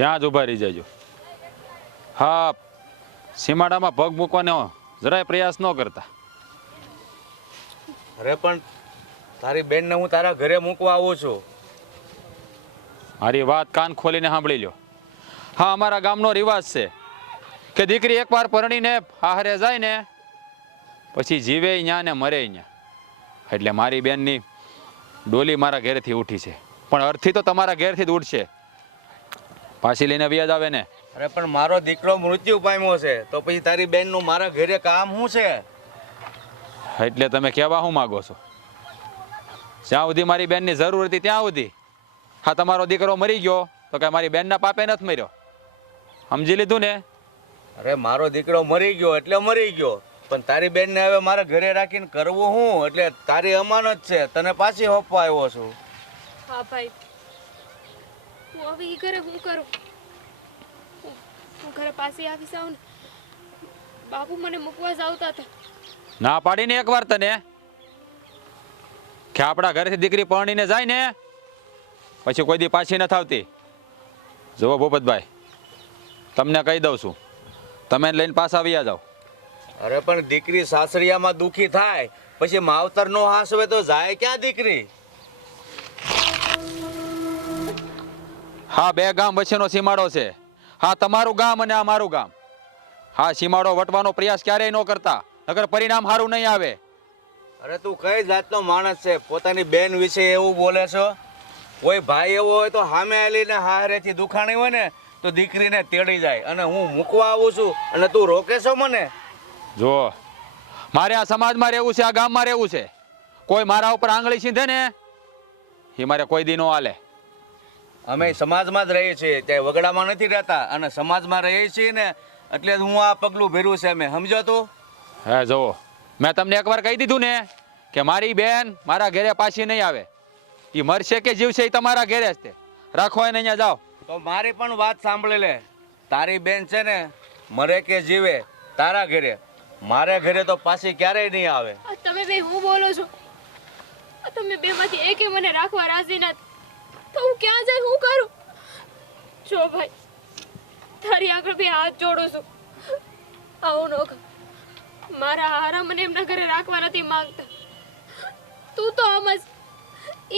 ત્યાં જ ઊભા રહી જજો. હા, સીમાડામાં પગ મૂકવાનો જરાય પ્રયાસ ન કરતા. અરે પણ તારી બેનને હું તારા ઘરે મૂકવા આવું છું. મારી વાત કાન ખોલીને સાંભળી લો. હા, અમારા ગામનો રિવાજ છે કે દીકરી એકવાર પરણીને હાહરે જાય ને પછી જીવે ન્યા ને મરે ન્યા. એટલે મારી બેનની ડોલી મારા ઘેરથી ઉઠી છે, પણ અર્થી તો તમારા ઘેરથી જ ઉઠશે. પાછી લઈને વ્યાજ આવે ને. અરે પણ મારો દીકરો મૃત્યુ પામ્યો છે, તો પછી તારી બેનનું મારા ઘરે કામ શું છે? એટલે તમે કહેવા શું માગો છો? જ્યાં સુધી મારી બેનની જરૂર હતી ત્યાં સુધી. હા, તમારો દીકરો મરી ગયો તો કે મારી બેનના પાપે નથી મર્યો. સમજી લીધું ને? અરે મારો દીકરો મરી ગયો એટલે મરી ગયો, પણ તારી બેનને હવે મારા ઘરે રાખીને કરવું શું? એટલે તારી અમાનત છે, તને પાછી હોપવા આવ્યો છું. હા ભાઈ, હું હવે ઈ ઘરે હું કરું? હું ઘરે પાછી આવીશ આવું ને. બાપુ મને મૂકવા જ આવતા હતા. ના પાડીને એકવાર તને કે આપણા ઘરેથી દીકરી પરણીને જાય ને પછી કોઈ દી પાછી નથી આવતી. જુઓ ભૂપતભાઈ, તમને કહી દઉં છું, તમે લઈને પાછા આવ્યા જાઓ. અરે પણ દીકરી સાસરિયામાં દુખી થાય પછી માવતર નો હાસવે તો જાય ક્યાં દીકરી? હા, બે ગામ વચ્ચેનો સીમાડો છે. હા, તમારું ગામ અને આ મારું ગામ. હા, સીમાડો વટવાનો પ્રયાસ ક્યારેય ન કરતા, નકર પરિણામ સારું નહીં આવે. અરે તું કઈ જાતનો માણસ છે? પોતાની બેન વિશે એવું બોલે છો? કોઈ ભાઈ એવો હોય તો સામે આલીને હારેથી દુખાણી હોય ને તો દીકરીને તેડી જાય, અને હું મૂકવા આવું છું અને તું રોકે છો મને? જો, મારે આ સમાજમાં રહેવું છે, આ ગામમાં રહેવું છે. કોઈ મારા ઉપર આંગળી સીધે ને એ મારે કોઈ દી નો હાલે. અમે સમાજમાં જ રહીએ છીએ, ત્યાં વગડામાં નથી રહેતા, અને સમાજમાં રહીએ છીએ ને એટલે હું આ પગલું ભર્યું છે. અમે સમજો તું? હે જુઓ, મેં તમને એકવાર કહી દીધું ને કે મારી બેન મારા ઘરે પાછી નહીં આવે. એ મરશે કે જીવશે એ તમારા ઘરે જ તે. રાખો એને અહીંયા જાઓ. તો મારી પણ વાત સાંભળી લે. તારી બેન છે ને મરે કે જીવે તારા ઘરે, મારે ઘરે તો પાછી ક્યારેય નહીં આવે. આ તમે બે હું બોલો છો? આ તમે બે માંથી એકે મને રાખવા રાજી નથી, તો હું ક્યાં જાય, હું કરું? જો ભાઈ, તારી આગળ બે હાથ જોડું છું. આવું ન કર. મારા હારા મને એમના ઘરે રાખવા નથી માંગતા. તું તો આમ જ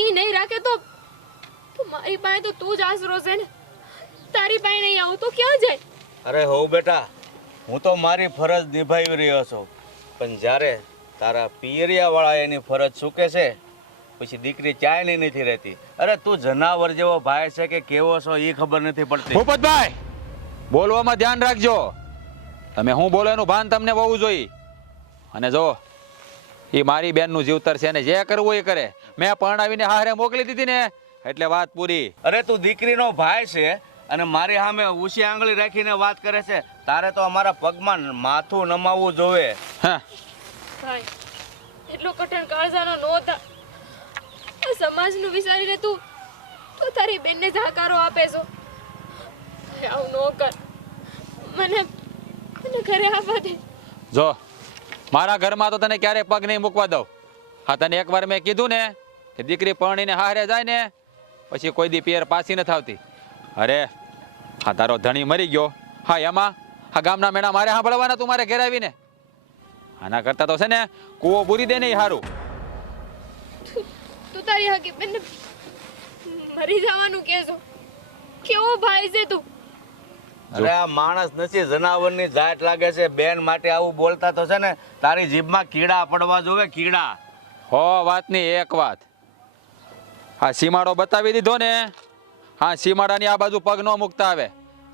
ઈ નહીં રાખે તો મારી પાસે તો તું જ આશરો છે ને. તારી પાસે નહીં આવું તો ક્યાં જાય? અરે હો બેટા, હું તો મારી ફરજ નિભાવી રહ્યો છું, પણ જ્યારે તારા પિયરિયા વાળા એની ફરજ ચૂકે છે પછી દીકરી ચાયની નથી રહેતી. અરે તું જનાવર જેવો ભાઈ છે કે કેવો છો એ ખબર નથી પડતી. ભૂપતભાઈ, બોલવામાં ધ્યાન રાખજો. તમે હું બોલો એનું ભાન તમને હોવું જોઈએ. અને જો, એ મારી બેનનું જીવતર છે ને જે કરવું એ કરે. મેં પરણાવીને હારે મોકલી દીધી ને એટલે વાત પૂરી. અરે તું દીકરીનો ભાઈ છે અને મારી સામે ઊંચી આંગળી રાખીને વાત કરે છે. તારે તો અમારા પગમાં માથું નમાવવું જોવે. હા, ભાઈ, એટલો કઠણ કાળજાનો નહોતા. આ સમાજનું વિચારીને તું તારી બેનને જાકારો આપે છો. આવું ન કર. મને ઘરે આવવા દે. જો, મારા ઘરમાં તો તને ક્યારેય પગ નહીં મૂકવા દઉં. હા, તને એકવાર મેં કીધું ને કે દીકરી પરણીને હારે જાય ને પછી કોઈ દી પિયર પાછી નથી આવતી. અરે હા, તારો ધણી મરી ગયો. હા, એમાં હા ગામના મેણા મારે સાંભળવાના તું મારે ઘેર આવીને? આના કરતા તો છે ને કૂવો બુરી દે નહીં સારું. તું તારી હકી બેનને મરી જવાનું કહેશો? કેવો ભાઈ છે તું? અરે આ માણસ નથી, જનાવરની જાત લાગે છે. બેન માટે આવું બોલતા તો છે ને તારી જીભમાં કીડા પડવા જોવે, કીડા. હો વાતની એક વાત. હા, સીમાડો બતાવી દીધો ને. હા, સીમાડાની આ બાજુ પગ ન મૂકતા આવે.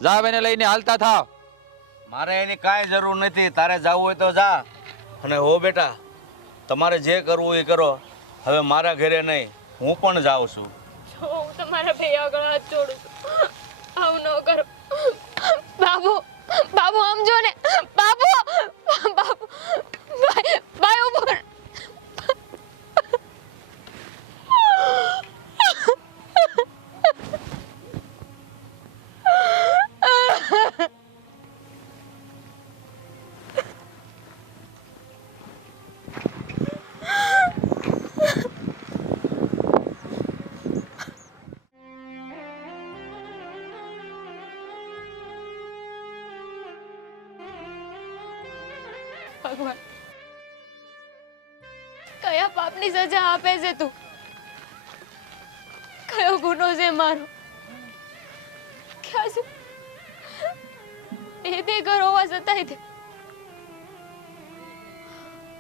જાવ એને લઈને હાલતા થાવ. મારે એની કાંઈ જરૂર નથી. તારે જવું હોય તો જા. અને હો બેટા, તમારે જે કરવું એ કરો. હવે મારા ઘરે નહીં, હું પણ જાઉં છું. જો હું તમારા ભાઈ આગળ હાથ જોડું છું. આવું ન કરો. બાબુ, બાબુ આમ જો ને. બાબુ, બાબુ, ભાઈ, ભાઈ ઉપર. કયા પાપની સજા આપે છે તું? કયો ગુનો છે મારો? ક્યાં છું? બે ઘર હોવા છતાંય તે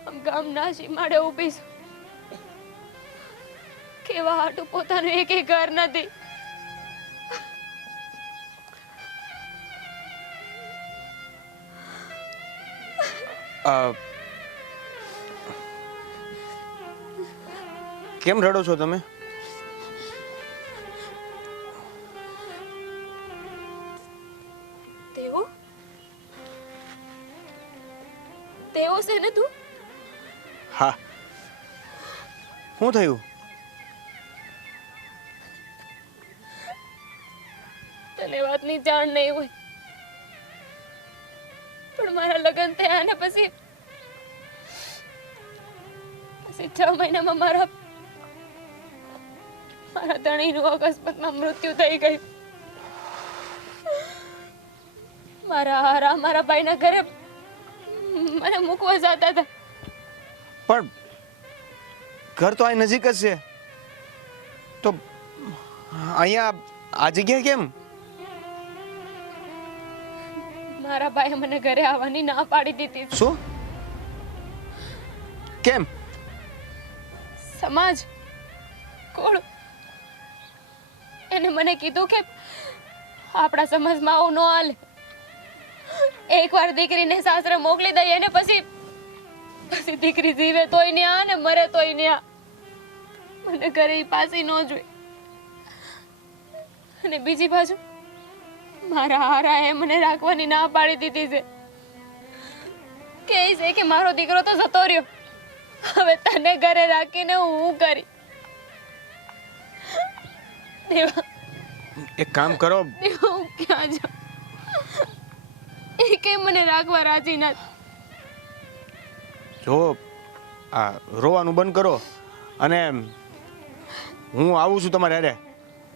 આમ ગામના સીમાડે ઊભી છું. કેવા હાટું પોતાનું એક ઘર નથી. કેમ રડો છો તમે? તેવો તેવો છે ને તું? હા. શું થયું? તને વાતની જાણ નહીં હોય, પણ મારા લગ્ન થયા ને પછી 6 મહિનામાં મારા ધણીનું અકસ્માતમાં મૃત્યુ થઈ ગયું. મારા હારા મારા ભાઈના ઘરે મને મૂકવા જતા હતા. પણ ઘર તો અહીં નજીક જ છે, તો અહીંયા આ જગ્યાએ કેમ? મારા ભાઈએ મને ઘરે આવવાની ના પાડી દીધી. શું? કેમ? સમાજ કોણ એને મને કીધું કે આપણા સમાજમાં આવું ન હાલે. એકવાર દીકરીને સાસરે મોકલી દઈએ ને પછી દીકરી જીવે તોય ને આ ને મરે તોય ને આ. મને ઘરે ઈ પાછી ન જોઈ. અને બીજી બાજુ મારા હારાએ મને રાખવાની ના પાડી દીધી છે. કહે છે કે મારો દીકરો તો જતો રહ્યો, હવે તને ઘરે રાખીને હું કરી. દેવા એક કામ કરો, દેવા હું ક્યાં જાઉં? એ કેમ મને રાખવા રાજી નથી? જો આ રોવાનું બંધ કરો અને હું આવું છું તમારે અરે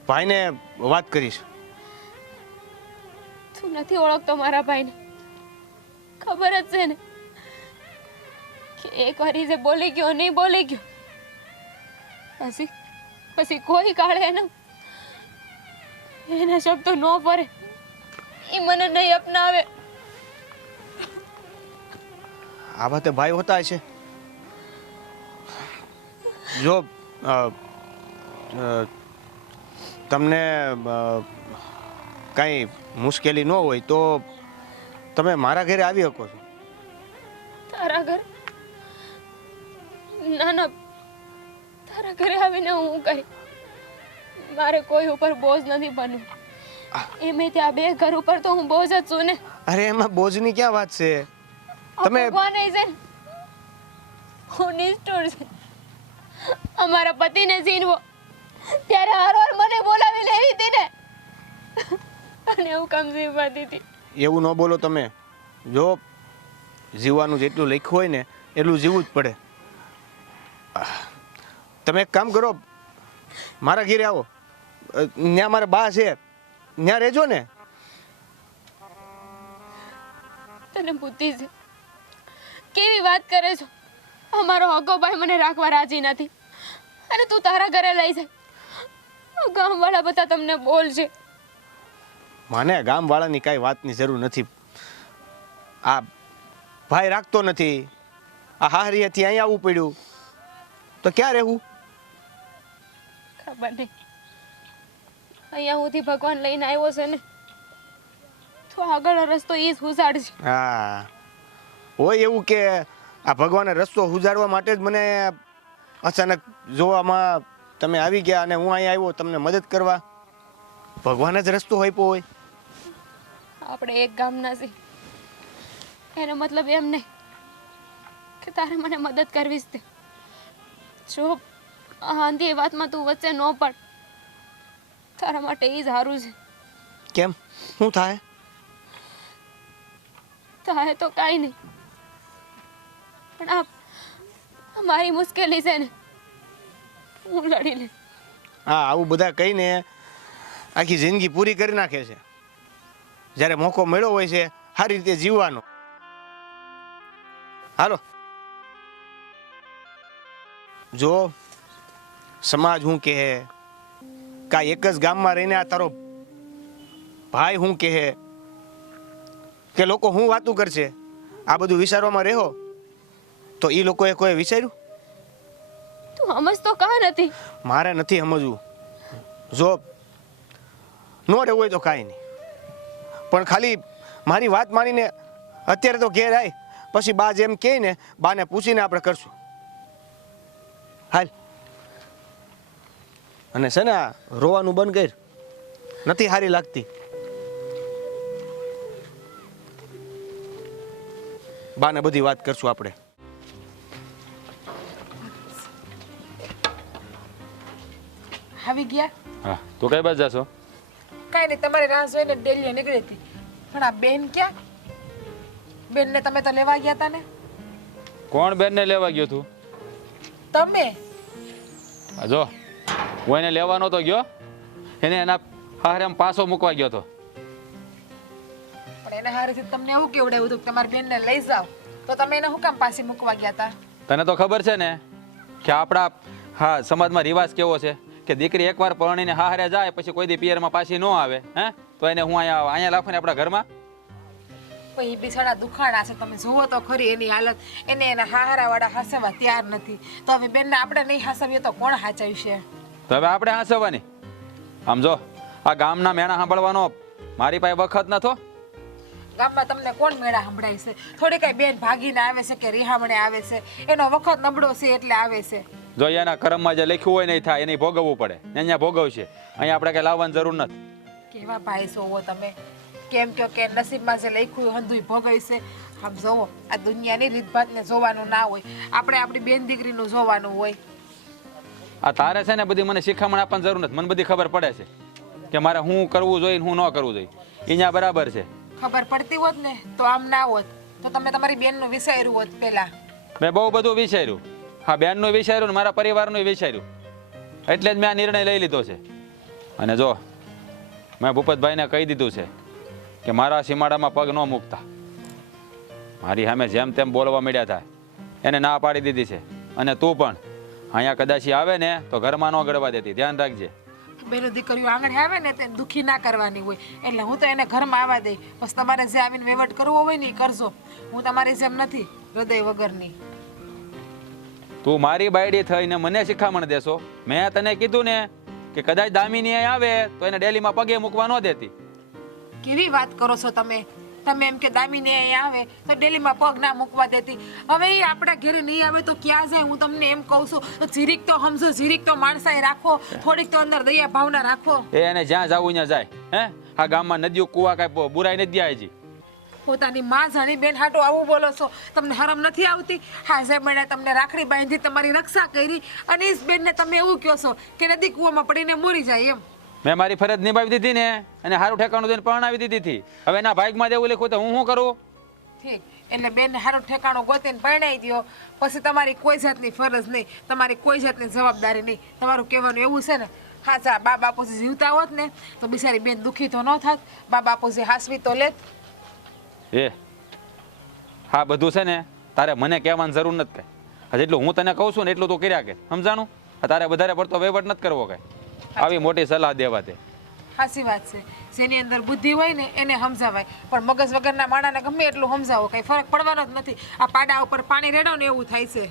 ભાઈને વાત કરીશ. તું નથી ઓળખતો મારા ભાઈને? ખબર જ છે ને કે એક વારી જે બોલી ગયો નહીં બોલી ગયો, પછી કોઈ કાળે એના શબ્દો ન પડે એ મને નહીં અપનાવે. આ વાતે ભાઈ હોતા છે. જો તમને કાંઈ મુશ્કેલી ન હોય તો તમે મારા ઘરે આવી શકો છો. તારા ઘર? ના ના, તારા ઘરે આવીને હું કરી? મારે કોઈ ઉપર બોજ નથી બનવું. એમે ત્યાં 2 ઘર ઉપર તો હું બોજ જ છું ને. અરે એમાં બોજની ક્યાં વાત છે? તમે ભગવાન છે ને, હું નિષ્ઠુર છે. અમારા પતિને જીનવો ત્યારે હારવાર મને બોલાવી લેવી હતી ને, અને હું કમ જીવવા દીધી. એવું ન બોલો તમે. જો જીવવાનું જેટલું લખ્યું હોય ને એટલું જીવવું જ પડે. તમે એક કામ કરો, મારા ઘરે આવો. ત્યાં મારા બા છે, ત્યાં રહેજો ને. તને બુદ્ધિ છે? કેવી વાત કરે છો? અમારો હગો ભાઈ મને રાખવા રાજી નથી અને તું તારા ઘરે લઈ જાય. ગામવાળા બધા તમને બોલશે. મને ગામવાળાની કાંઈ વાતની જરૂર નથી. આ ભાઈ રાખતો નથી, આ હાહરીએથી અહીંયા આવવું પડ્યું, તો ક્યાં રહેવું? ખબર નહીં. અહીંયા સુધી ભગવાન લઈને આવ્યો છે ને, તો આગળનો રસ્તો ઈ જ ઉજાડશે. હા, હોય એવું કે આ ભગવાને રસ્તો ઉજાડવા માટે જ મને અચાનક જોવામાં તમે આવી ગયા અને હું અહીંયા આવ્યો તમને મદદ કરવા. ભગવાન જ રસ્તો આપ્યો હોય. આપણે એક ગામના છીએ, એનો મતલબ એમ નહીં કે તારે મને મદદ કરવી જ તે. જો આ આંધી વાતમાં તું વચ્ચે ન પડ, તારા માટે એ જ સારું છે. કેમ? શું થાય? થાય તો કાંઈ નહીં, પણ આ મારી મુશ્કેલી છે ને, હું લડી લે. હા, આવું બધા કહીને આખી જિંદગી પૂરી કરી નાખે છે. જ્યારે મોકો મળ્યો હોય છે સારી રીતે જીવવાનો. હાલો. જો સમાજ શું કહે, કા એક જ ગામમાં રહીને આ તારો ભાઈ શું કહે કે લોકો શું વાતું કરશે, આ બધું વિચારવામાં રહ્યો તો એ લોકોએ કોઈ વિચાર્યું? તું સમજતો કાં નથી? મારે નથી સમજવું. જો ન રહેવું હોય તો કાંઈ નહીં, પણ ખાલી મારી વાત માનીને અત્યારે તો ઘેર આય, પછી બા જેમ કહે ને બાને પૂછીને આપણે કરશું. હાલ. અને છે ને આ રોવાનું બંધ કર, નથી સારી લાગતી. બાને બધી વાત કરશું આપણે. આવી ગયા? હા, તું કઈ બાજુ જાશો? કાંઈ નહીં, તમારી રાહ જોઈને ડેલીએ નીકળી હતી. પણ આ બેન ક્યાં? બેનને તમે તો લેવા ગયા હતા ને? કોણ બેનને લેવા ગયો તું? તમે? આ જો, હું એને લેવા નહોતો ગયો, એને એના હારે પાછો મૂકવા ગયો હતો. પણ એને હારેથી તમને એવું કેવડાવ્યું હતું કે તમારી બેનને લઈ જાઓ, તો તમે એને શું કામ પાછી મૂકવા ગયા હતા? તને તો ખબર છે ને કે આપણા હા સમાજમાં રિવાજ કેવો છે કે દીકરી એકવાર પરણીને હારે જાય પછી કોઈ દી પિયરમાં પાછી ન આવે. હે, તો એને હું અહીંયા લાફને આપણા ઘરમાં. પણ એ બિચારા દુખાણા છે, તમે જુઓ તો ખરી એની હાલત. એને એના હારાવાળા હાસવા તૈયાર નથી, તો હવે બેનને આપણે નહીં હાસવીએ તો કોણ હાચવશે? તો હવે આપણે હાંસવાની. આમ જો, આ ગામના મેણા સાંભળવાનો મારી પાસે વખત નતો. ગામમાં તમને કોણ મેળા સંભળાય છે? થોડી કઈ બેન ભાગીને આવે છે કે રિહામણે આવે છે? એનો વખત નબળો છે એટલે આવે છે. જો એના કર્મમાં જે લખ્યું હોય નહીં થાય, એને ભોગવવું પડે. અહીંયા ભોગવશે, અહીંયા આપણે કઈ લાવવાની જરૂર નથી. કેવા ભાઈ છો તમે? કેમ કહો કે નસીબમાં જે લખ્યું હંધુય ભોગવે છે. આમ જોવો, આ દુનિયાની રીતભાતને જોવાનું ના હોય, આપણે આપણી બેન દીકરીનું જોવાનું હોય. આ તારે છે ને બધી મને શિખામણ આપવાની જરૂર નથી. મને બધી ખબર પડે છે કે મારે શું કરવું જોઈએ ને શું ન કરવું જોઈએ. અહીંયા બરાબર છે. ખબર પડતી હોત ને તો આમ ના હોત, તો તમે તમારી બેનનું વિચાર્યું હોત પહેલા. મેં બહુ બધું વિચાર્યું. હા, બેનનું વિચાર્યું ને મારા પરિવારનું વિચાર્યું, એટલે જ મેં આ નિર્ણય લઈ લીધો છે. અને જો, મેં ભૂપતભાઈને કહી દીધું છે કે મારા સીમાડામાં પગ ન મૂકતા. મારી સામે જેમ તેમ બોલવા મળ્યા થાય એને ના પાડી દીધી છે. અને તું પણ અહીંયા કદાચ આવે ને તો ઘરમાં ન ગળવા દેતી, ધ્યાન રાખજે. બેનો દીકરીઓ આંગણે આવે ને તેને દુઃખી ના કરવાની હોય, એટલે હું તો એને ઘરમાં આવવા દઈ. બસ તમારે જે આવીને વહીવટ કરવો હોય ને એ કરજો. હું તમારી જેમ નથી હૃદય વગરની. તું મારી બાયડી થઈને મને શિખામણ દેશો? મેં તને કીધું ને કે કદાચ દામિની અહીં આવે તો એને ડેલીમાં પગે મૂકવા ન દેતી. કેવી વાત કરો છો તમે? તમે એમ કે દામીને અહીંયા આવે તો ડેલીમાં પગ ના મૂકવા દેતી. હવે એ આપણા ઘરે નહીં આવે તો ક્યાં જાય? હું તમને એમ કહું છું, તો જીરીક તો સમજો, જીરીક તો માણસાઈ રાખો, થોડીક તો અંદર દયા ભાવના રાખો. એને જ્યાં જવું ત્યાં જાય. હે, આ ગામમાં નદીઓ કુવા કાંઈ બુરાઈ નથી ગયા હજી. પોતાની માં જાણી બેન હાટો આવું બોલો છો? તમને શરમ નથી આવતી? હા, જે બેને તમને રાખડી બાંધી તમારી રક્ષા કરી અને એ બેનને તમે એવું કહો છો કે નદી કુવામાં પડીને મરી જાય એમ? મેં મારી ફરજ નિભાવી દીધી ને અને સારું ઠેકાણું દઈને પરણાવી દીધી હતી. હવે એના ભાગમાં દેવું લખ્યું તો હું શું કરું? ઠીક, એટલે બેનને સારું ઠેકાણું ગોતીને પરણાવી દો. પછી તમારી કોઈ જાતની ફરજ નહીં, તમારી કોઈ જાતની જવાબદારી નહીં. તમારું કહેવાનું એવું છે ને? હા, ચા બા બાપુજી જીવતા હોત ને તો બિચારી બેન દુઃખી તો ન થાત. બા બાપુજી હાસવી તો લેત. હા, બધું છે ને તારે મને કહેવાની જરૂર નથી કાંઈ. જેટલું હું તને કહું છું ને એટલું તું કર્યા કે સમજાણું. તારે વધારે પડતો વહીવટ નથી કરવો કાંઈ. આવી મોટી સલાહ દેવા તે. સાચી વાત છે. જેની અંદર બુદ્ધિ હોય ને એને સમજાવાય, પણ મગજ વગરના માણાને ગમે એટલું સમજાવો કઈ ફરક પડવાનો જ નથી. આ પાડા ઉપર પાણી રેડો ને એવું થાય છે.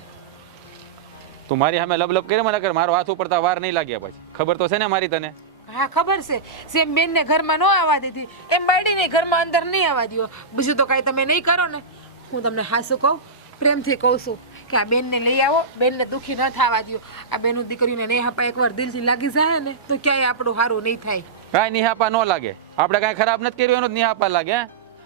તું મારી સામે લબલબ કરે મને કર, મારો હાથ ઉપરતા વાર નહીં લાગ્યા પછી. ખબર તો છે ને મારી તને? હા, ખબર છે. જેમ બેનને ઘરમાં ન આવવા દીધી એમ બાયડીને ઘરમાં અંદર નહીં આવવા દો. બીજું તો કાંઈ તમે નહીં કરો ને. હું તમને હાસું કહું, પ્રેમથી કહું છું કે આ બેનને લઈ આવો, બેનને દુઃખી ન થવા દો. આ બેનું દીકરીને નહીં આપા એકવાર દિલથી લાગી જાય ને તો ક્યાંય આપણું સારું નહીં થાય. કાંઈ નિહાપા ન લાગે. આપણે કાંઈ ખરાબ નથી કર્યું એનું જ નિહાપા લાગે.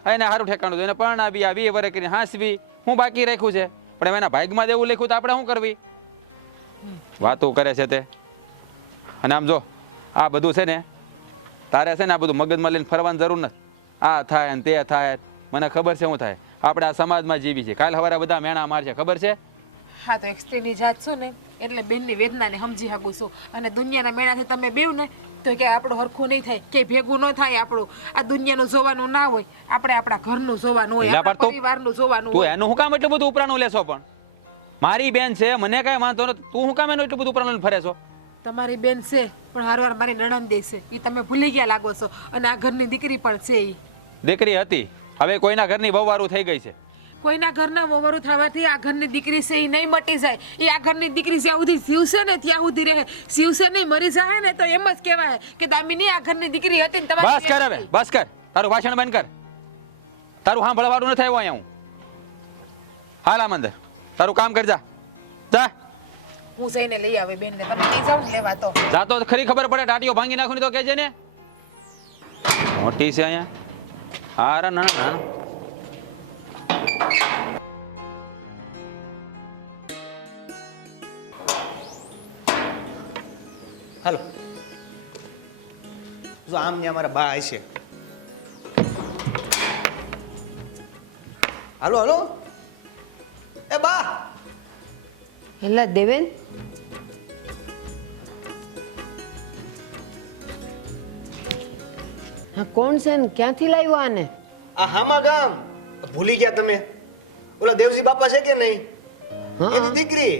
એને સારું ઠેકાણું એને પરણાવી આ 20 વર્ષ કરીને હાંસવી હું બાકી રાખ્યું છે. પણ એના ભાગમાં દેવું લખ્યું તો આપણે શું કરવી? વાતો કરે છે તે. અને આમ જો, આ બધું છે ને તારે છે ને આ બધું મગજમાં લઈને ફરવાની જરૂર નથી. આ થાય ને તે થાય, મને ખબર છે શું થાય. આપણે આ સમાજમાં જીવી છે, કાલ સવારે બધા મેણા મારશે, ખબર છે? હા, તો એક સ્ત્રીની જાત છું ને એટલે બેનની વેદનાને સમજી શકું છું. અને દુનિયાના મેળાથી તમે બેવ ને તો કે આપણું હરખું નહીં થાય, કે ભેગું ન થાય. આપણું આ દુનિયાનું જોવાનું ના હોય, આપણે આપણા ઘરનું જોવાનું હોય, આપણા પરિવારનું જોવાનું તું હોય. એનું હું કામ એટલું બધું ઉપરાણું લેશો? પણ મારી બેન છે, મને કાંઈ વાંધો નથી. તું શું કામ એનું એટલું બધું પ્રલન ફરે છો? તમારી બેન છે પણ હારવાર મારી નણંદ છે, એ તમે ભૂલી ગયા લાગો છો. અને આ ઘરની દીકરી પણ છે. એ દીકરી હતી, હવે કોઈના ઘરની વહુવારું થઈ ગઈ છે. કોઈના ઘરના વવારું થવાથી આ ઘરની દીકરી છે એ નહીં મટી જાય. એ આ ઘરની દીકરી જ્યાં સુધી જીવશે ને ત્યાં સુધી રહે. જીવશે નહીં, મરી જાય ને તો એમ જ કહેવાય કે દામિની આ ઘરની દીકરી હતી ને તમારી બસ કર હવે, બસ કર. તારું ભાષણ બંધ કર. તારું સાંભળવાનું નથી આવ્યું અહીંયા હું. હાલ આમ અંદર તારું કામ કરજા. જા હું જઈને લઈ આવે બેનને. તમે લઈ જાઓ ને લેવા તો. જાતો ખરી ખબર પડે. ટાટીઓ ભાંગી નાખું તો કહેજે ને. મોટી છે અહીંયા. હારા ના ના હાલો જો આમ ને અમારા બા હશે. હાલો હાલો એ બા. હેલા દેવેન, હા કોણ છે ને ક્યાંથી લાવ્યો આને? આ હામા ગામ ભૂલી ગયા તમે? ઓલા દેવજી બાપા છે કે નહીં, હા. એની દીકરી.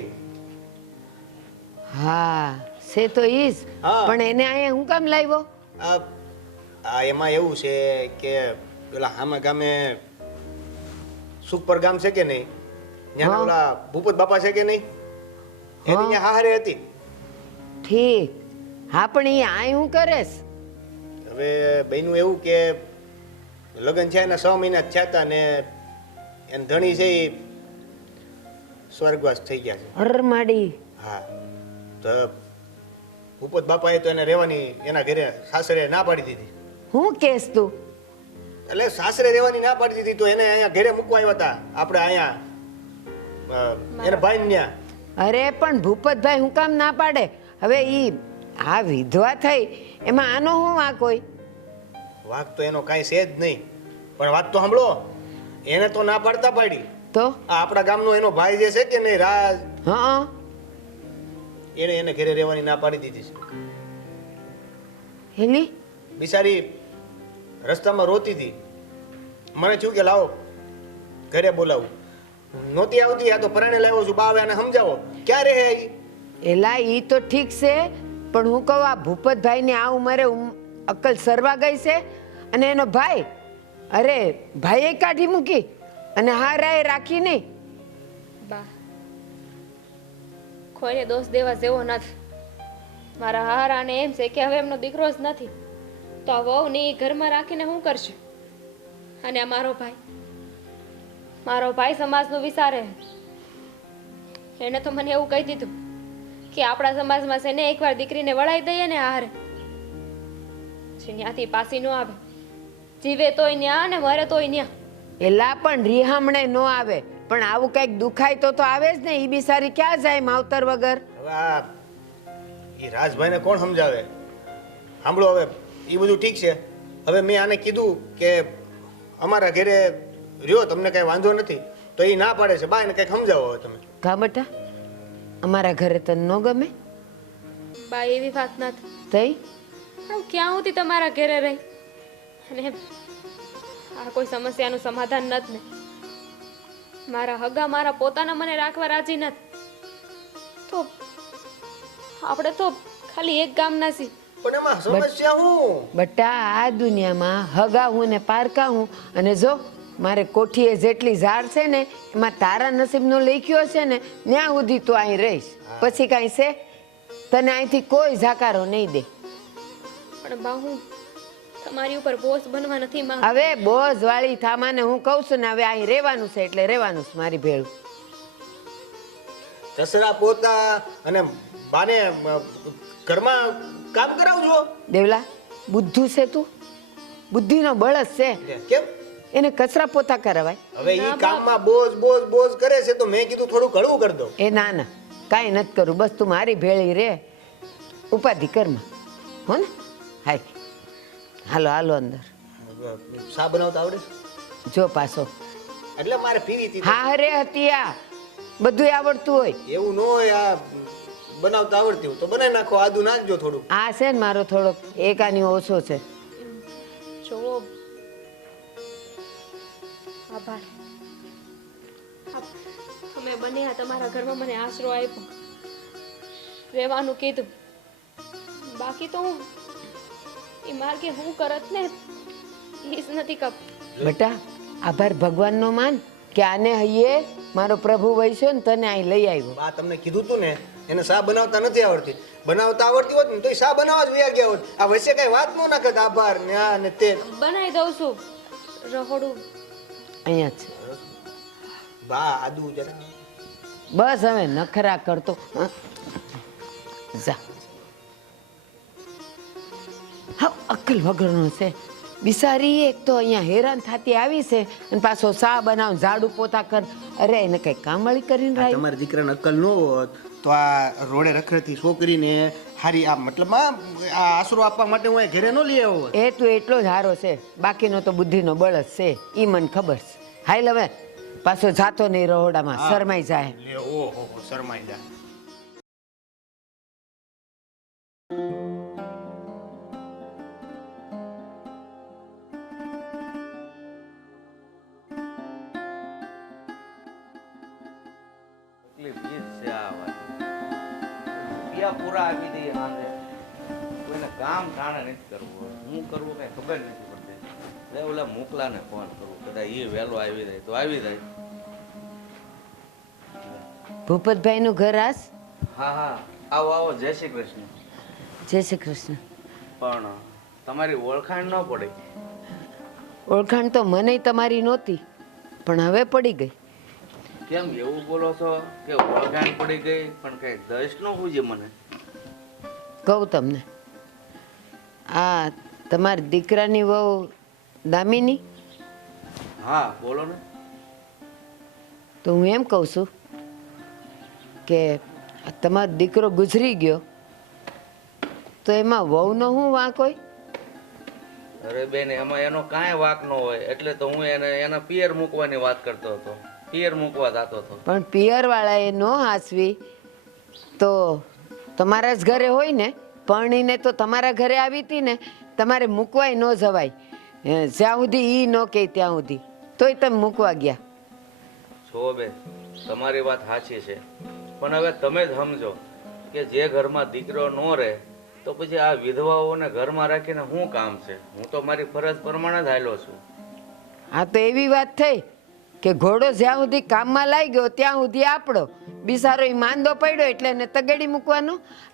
હા છે તો ઈજ, હા. પણ એને અહીંયા હું કામ લાવ્યો? આ આ એમાં એવું છે કે પેલા હામા ગામે સુખપર ગામ છે કે નહીં, ત્યાં હા. ઓલા ભૂપત બાપા છે કે નહીં, એની હા. ત્યાં હારે હતી. ઠીક. હા પણ એ આય હું કરેશ? હવે બહેનું એવું કે લગ્ન છે એના 6 મહિના જ થયા હતા ને એન ધણી છે એ સ્વર્ગવાસ થઈ ગયા છે. હર માડી. હા તો ભૂપત બાપાએ તો એને રહેવાની એના ઘરે સાસરે ના પાડી દીધી. હું કેસ તું? એટલે સાસરે રહેવાની ના પાડી દીધી તો એને અહીંયા ઘરે મૂકવા આવ્યા હતા આપણે અહીંયા એના ભાઈ ત્યાં. અરે પણ ભૂપતભાઈ હું કામ ના પાડે? હવે ઈ આ વિધવા થઈ એમાં આનો હું વાંક હોય? વાક તો એનો કાંઈ છે જ નહીં, પણ વાત તો સાંભળો. એને તો ના પાડતા પાડી. તો આ આપણા ગામનો એનો ભાઈ જે છે કે નહીં રાજ, હા એને ઘરે રહેવાની ના પાડી દીધી છે. હેલી બિચારી રસ્તામાં રોતી હતી. મને થયું કે લાવો ઘરે બોલાવું. નહોતી આવતી. આ તો પરાણે લાવ્યો છું. બા હવે એને સમજાવો ક્યાં રહે ઈ? એલા ઈ તો ઠીક છે, પણ હું કહું આ ભૂપતભાઈને આ ઉંમરે અક્કલ સરવા ગઈ છે. અને એનો ભાઈ, અરે ભાઈએ કાઢી મૂકી અને હારાએ રાખી નહીં. બા કોઈને દોષ દેવા જેવો નથી. મારા હારાને એમ છે કે હવે એમનો દીકરો જ નથી તો આ વહુને ઈ ઘરમાં રાખીને શું કરશે? અને આ મારો ભાઈ સમાજનું વિચારે. એને તો મને એવું કહી દીધું કે આપણા સમાજમાં છે ને એકવાર દીકરીને વળાઈ દઈએ ને હારે જે ન્યાથી પાછી ન આવે. જીવે તોય ન્યા ને મરે તોય ન્યા. એલા પણ રિહામણે ન આવે, પણ આવું કંઈક દુખાય તો આવે જ ને. ઈ બિચારી ક્યાં જાય માવતર વગર? હવે આ ઈ રાજભાઈને કોણ સમજાવે? સાંભળો હવે એ બધું ઠીક છે. હવે મેં આને કીધું કે અમારા ઘરે રહ્યો, તમને કાંઈ વાંધો નથી, તો એ ના પાડે છે. બા એને કંઈક સમજાવો હવે તમે. કા બેટા, અમારા ઘરે તને ન ગમે? બા એવી વાત નથી. તઈ હું ક્યાં હતી તમારા ઘરે રહી અને આ કોઈ સમસ્યાનું સમાધાન નથી ને. મારા હગા મારા પોતાના મને રાખવા રાજી નથી તો આપણે તો ખાલી એક ગામના છીએ. પણ એમાં સમસ્યા હું? બટા આ દુનિયામાં હગા હું ને પારકા હું. અને જો મારે કોઠીએ જેટલી ઝાડ છે ને એમાં તારા નસીબનો લખ્યો છે ને ત્યાં સુધી તું અહીં રહીશ. પછી કાંઈ છે? તને અહીંથી કોઈ ઝાકારો નહીં દે. પણ બા હું તમારી ઉપર બોસ બનવા નથી માંગતી. હવે બોઝ વાળી થામાને હું કહું છું ને હવે અહીં રહેવાનું છે એટલે રહેવાનું છે મારી ભેળું. દસરા પોતા અને બાને ઘરમાં કામ કરાવજો. દેવલા બુદ્ધુ છે તું? બુદ્ધિનો બળસ છે. કેમ? એને કચરા પોતા કરાવાય? હવે ઈ કામમાં બોજ કરે છે તો મેં કીધું થોડું ઘણું કરી દો. એ ના ના કાંઈ નથી કરું. બસ તું મારી ભેળી રે, ઉપાધિ કરમાં. હો ને? હાય હાલો હાલો અંદર. શા બનાવતા આવડે? જો પાછો એટલે મારે પીવી હતી. હા રે હતી આ બધું આવડતું હોય એવું ન હોય. આ બનાવતા આવડતી હોય તો બનાવી નાખો. આદુ નાખજો થોડું. આ છે ને મારો થોડોક એકાની ઓછો છે. જોવો આભાર. અમે બંને આ તમારા ઘરમાં મને આશરો આપ્યો, રહેવાનું કીધું. બાકી તો હું એ માર્ગે હું કરત ને એ જ નથી કપ. બેટા આભાર ભગવાનનો માન કે આને હૈયે મારો પ્રભુ વૈશ્યો ને તને અહીં લઈ આવ્યો. બા તમને કીધું તું ને એને શા બનાવતા નથી આવડતી. બનાવતા આવડતી હોત ને તો શા બનાવવા જ વયા ગયા હોત. આ વચ્ચે કઈ વાત ન નાખત આભાર ને આ ને તે. બનાવી દઉં છું રહોડું. અહીંયા છે. બા આદુ જરા. બસ હવે નખરા કરતો હં? જા હા અક્કલ વગરનો છે બિસારી. એક તો અહીંયા હેરાન થતી આવી છે અને પાછો સા બનાવ ઝાડુ પોતા કર. અરે એને કઈ કામવાળી કરીને રાખ. તમારા દીકરાને અક્કલ ન હોત તો આ રોડે રખડતી છોકરીને હારી આ મતલબમાં આ આશરો આપવા માટે હું અહીં ઘરે ન લઈ આવ્યો હોત. એ તો એટલો જ હારો છે, બાકીનો તો બુદ્ધિનો બળદ છે ઈ મને ખબર છે. હાલ હવે પાછો જાતો નહીં રહોડામાં, શરમાઈ જાય. લે ઓહો શરમાઈ જા. તકલીફ ઈ જ છે આ વાત. રૂપિયા પૂરા આપી દઈએ સાંજે, કોઈને કામ ઠાણે નથી કરવું. હું કરવું કઈ ખબર નથી પડતી. એટલે ઓલા મોકલાને ફોન કરવું, કદાચ એ વહેલો આવી જાય તો આવી જાય. ભૂપતભાઈ નું ઘર આસ? હા હા આવો આવો, જય શ્રી કૃષ્ણ. જય શ્રી કૃષ્ણ. પણ તમારી ઓળખાણ ન પડી. ઓળખાણ તો મને તમારી નહોતી પણ હવે પડી ગઈ. કેમ એવું બોલો છો કે ઓળખાણ પડી ગઈ પણ કઈ દસ નો પૂછે મને? કહું તમને, આ તમારા દીકરાની વહુ દામિની, હા બોલો ને. તો હું એમ કહું છું કે આ તમારો દીકરો ગુજરી ગયો તો એમાં વહુનો શું વાંક હોય? અરે બેન એમાં એનો કાંઈ વાક ન હોય, એટલે તો હું એને એના પિયર મૂકવાની વાત કરતો હતો. પિયર મૂકવા જતો હતો. પણ પિયરવાળાએ ન હાંસવી તો તમારા જ ઘરે હોય ને, પરણીને તો તમારા ઘરે આવી હતી ને, તમારે મૂકવાય ન જવાય. જ્યાં સુધી ઈ ન કહે ત્યાં સુધી તોય તમે મૂકવા ગયા. છો બેન તમારી વાત સાચી છે, પણ હવે તમે જ સમજો કે જે ઘરમાં દીકરો ન રહે તો પછી આ વિધવાઓને ઘરમાં રાખીને શું કામ છે? હું તો મારી ફરજ પ્રમાણે જ હાલ્યો છું. આ તો એવી વાત થઈ કે ઘોડો જ્યાં સુધી કામમાં લાગી ગયો ત્યાં સુધી આપણો, બિચારો ઈ માંદો પડ્યો એટલે એને તગડી મૂકવાનો.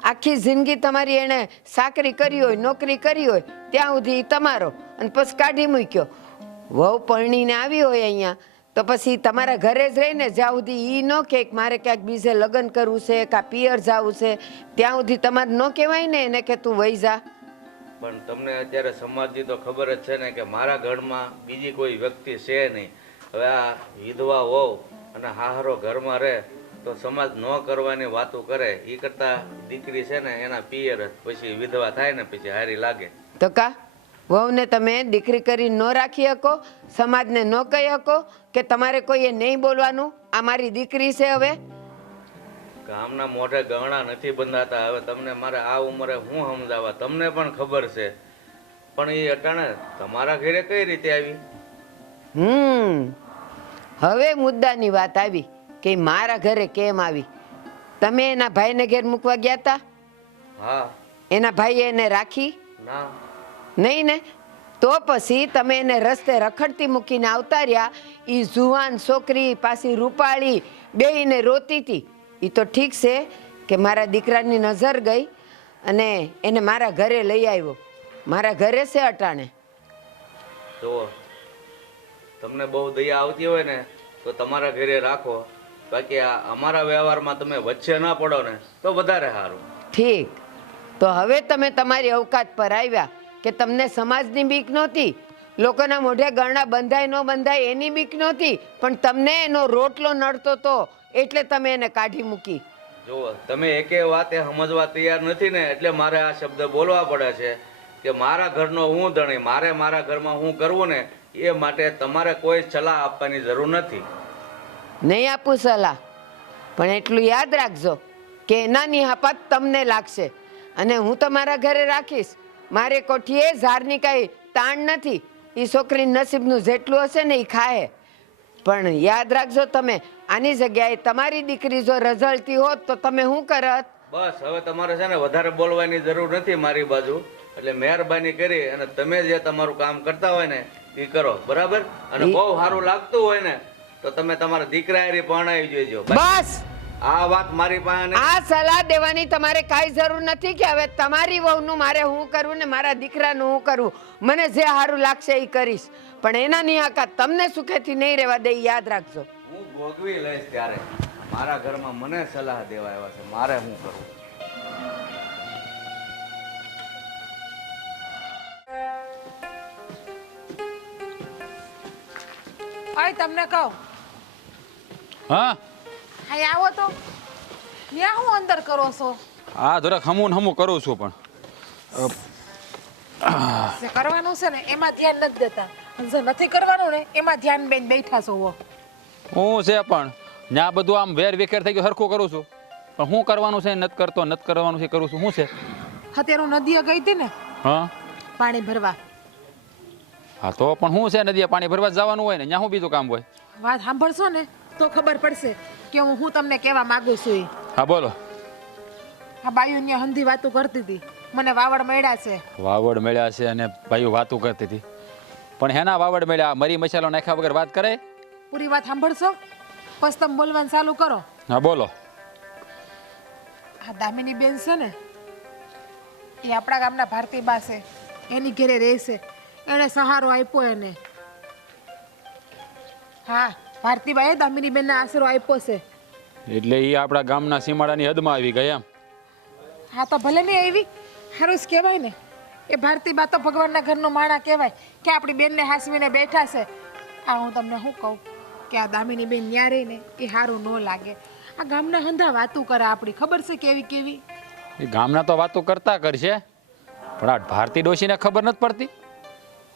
આખી જિંદગી તમારી એને સાકરી કરી હોય, નોકરી કરી હોય ત્યાં સુધી ઈ તમારો, અને પછી કાઢી મૂક્યો. વહુ પરણીને આવી હોય અહીંયા તો પછી તમારા ઘરે જ રહીને જ્યાં સુધી ઈ ન કે મારે ક્યાંક બીજે લગ્ન કરવું છે કાં પિયર જવું છે ત્યાં સુધી તમારે ન કહેવાય ને એને કે તું વહી જા. પણ તમને અત્યારે સમાજની તો ખબર જ છે ને કે મારા ઘરમાં બીજી કોઈ વ્યક્તિ છે નહીં. હવે આ વિધવા હોવ અને હાહરો ઘરમાં રહે તો સમાજ ન કરવાની વાતો કરે, એ કરતા દીકરી છે ને એના પિયર જ પછી વિધવા થાય ને પછી હારી લાગે. તો કા વહુને તમે દીકરી કરી ન રાખી શકો, સમાજને ન કહી શકો કે તમારે કોઈએ નહીં બોલવાનું, આ મારી દીકરી છે? હવે ગામના મોઢે ગહણા નથી બંધાતા. હવે તમને મારે આ ઉંમરે હું સમજાવવા? તમને પણ ખબર છે, પણ એ અટાણે તમારા ઘરે કઈ રીતે આવી? હવે મુદ્દાની વાત આવી કે મારા ઘરે કેમ આવી. તમે એના ભાઈને ઘેર મૂકવા ગયા હતા? હા. એના ભાઈએ એને રાખી ના. નહીં ને? તો પછી તમે એને રસ્તે રખડતી મૂકીને આવતા રહ્યા. એ જુવાન છોકરી પાછી રૂપાળી બેહીને રોતી હતી. એ તો ઠીક છે કે મારા દીકરાની નજર ગઈ અને એને મારા ઘરે લઈ આવ્યો. મારા ઘરે છે અટાણે. જુઓ તમને બહુ દયા આવતી હોય ને તો તમારા ઘરે રાખો, બાકી આ અમારા વ્યવહારમાં તમે વચ્ચે ના પડો ને તો વધારે સારું. ઠીક, તો હવે તમે તમારી અવકાત પર આવ્યા કે તમને સમાજની બીક નહોતી, લોકોના મોઢે ગરણા બંધાય ન બંધાય એની બીક નહોતી, પણ તમને એનો રોટલો નડતો તો એટલે તમે એને કાઢી મૂકી. જુઓ તમે એકે વાતે સમજવા તૈયાર નથી ને એટલે મારે આ શબ્દ બોલવા પડે છે કે મારા ઘરનો હું ધણી, મારે મારા ઘરમાં હું કરવું ને એ માટે તમારે કોઈ સલાહ આપવાની જરૂર નથી. નહીં આપું સલાહ, પણ એટલું યાદ રાખજો કે એનાની હાપાત તમને લાગશે અને હું તો મારા ઘરે રાખીશ. મારે કોઠીએ ઝાડની કાંઈ તાણ નથી. એ છોકરી નસીબનું જેટલું હશે ને એ ખાય. પણ યાદ રાખજો તમે, આની જગ્યાએ તમારી દીકરી જો રઝળતી હોત તો તમે શું કરત? બસ હવે તમારે છે ને વધારે બોલવાની જરૂર નથી મારી બાજુ. એટલે મહેરબાની કરી અને તમે જે તમારું કામ કરતા હોય ને એ કરો, બરાબર? અને બહુ સારું લાગતું હોય ને તો તમે તમારા દીકરા હારે પરણાવી જોઈજો. બસ આ વાત મારી પાસે નહીં. આ સલાહ દેવાની તમારે કાંઈ જરૂર નથી કે હવે તમારી વહુનું મારે હું કરવું ને મારા દીકરાનું હું કરવું. મને જે સારું લાગશે એ કરીશ, પણ એના નિહાકા તમને સુખેથી નહીં રહેવા દે, ઈ યાદ રાખજો. હું ભોગવી લઈશ ત્યારે મારા ઘરમાં મને સલાહ દેવા આવ્યા છે, મારે શું કરવું? અહીં તમને કહું, હા અહીં આવો તો. ત્યાં હું અંદર કરો છો? આ જરાક હમું ને હમું કરું છું, પણ જે કરવાનું છે ને એમાં ધ્યાન નથી દેતા, અને જે નથી કરવાનું ને એમાં ધ્યાન બેન બેઠા છો. હું છે પણ ને આ બધું આમ વેર વિખેર થઈ ગયું હરખું કરું છું, પણ હું કરવાનું છે નથી કરતો, નથી કરવાનું છે કરું છું. શું છે? અત્યારે હું નદીએ ગઈ હતી ને હા પાણી ભરવા. હા તો પણ શું છે, નદીએ પાણી ભરવા જવાનું હોય ને ત્યાં શું બીજું કામ હોય? વાત સાંભળશો ને તો ખબર પડશે કે હું તમને કહેવા માંગુ છું. હા બોલો. આ બાયુને હંધી વાતો કરતી હતી, મને વાવડ મળ્યા છે. વાવડ મળ્યા છે અને ભાઈઓ વાતું કરતી હતી, પણ હેના વાવડ મળ્યા? મરી મસાલો નાખ્યા વગર વાત કરે? પૂરી વાત સાંભળશો પછી તમે બોલવાનું ચાલુ કરો. હા બોલો. આ દામિની બેન છે ને એ આપણા ગામના ભારતીબા છે, એની ઘરે રહેશે. એણે સહારો આપ્યો એને. હા, ભારતીબાએ દામિની બેનને આશરો આપ્યો છે. એટલે એ આપણા ગામના સીમાડાની હદમાં આવી ગયા એમ? હા તો ભલે નહીં આવી, સારું જ કહેવાય ને. એ ભારતીબા તો ભગવાનના ઘરનો માણા કહેવાય કે આપણી બેનને હાસવીને બેઠા છે. આ હું તમને શું કહું કે આ દામિની બેન ન્યા રહીને એ સારું ન લાગે. આ ગામના હંધા વાતું કરે આપણી, ખબર છે કેવી કેવી. એ ગામના તો વાતો કરતા કરશે, પણ આ ભારતી ડોશીને ખબર નથી પડતી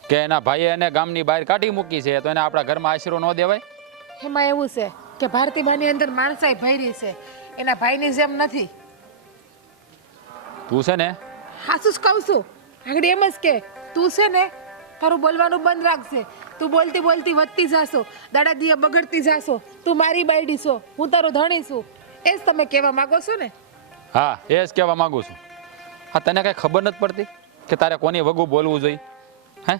કે એના ભાઈએ એને ગામની બહાર કાઢી મૂકી છે, તો એને આપણા ઘરમાં આશરો ન દેવાય? એમાં એવું છે કે ભારતીબાની અંદર માણસાઈ ભયરી છે, એના ભાઈની જેમ નથી. તું છે ને હાસું જ કહું છું, આગળ એમ જ કે તું છે ને તારું બોલવાનું બંધ રાખશે. તું બોલતી બોલતી વધતી જાશો, દાડા દિયા બગડતી જાશો. તું મારી બાયડી છો, હું તારો ધણી છું, એ જ તમે કહેવા માંગો છો ને? હા એ જ કહેવા માંગુ છું. હા તને કાંઈ ખબર નથી પડતી કે તારે કોની વગું બોલવું જોઈએ? હે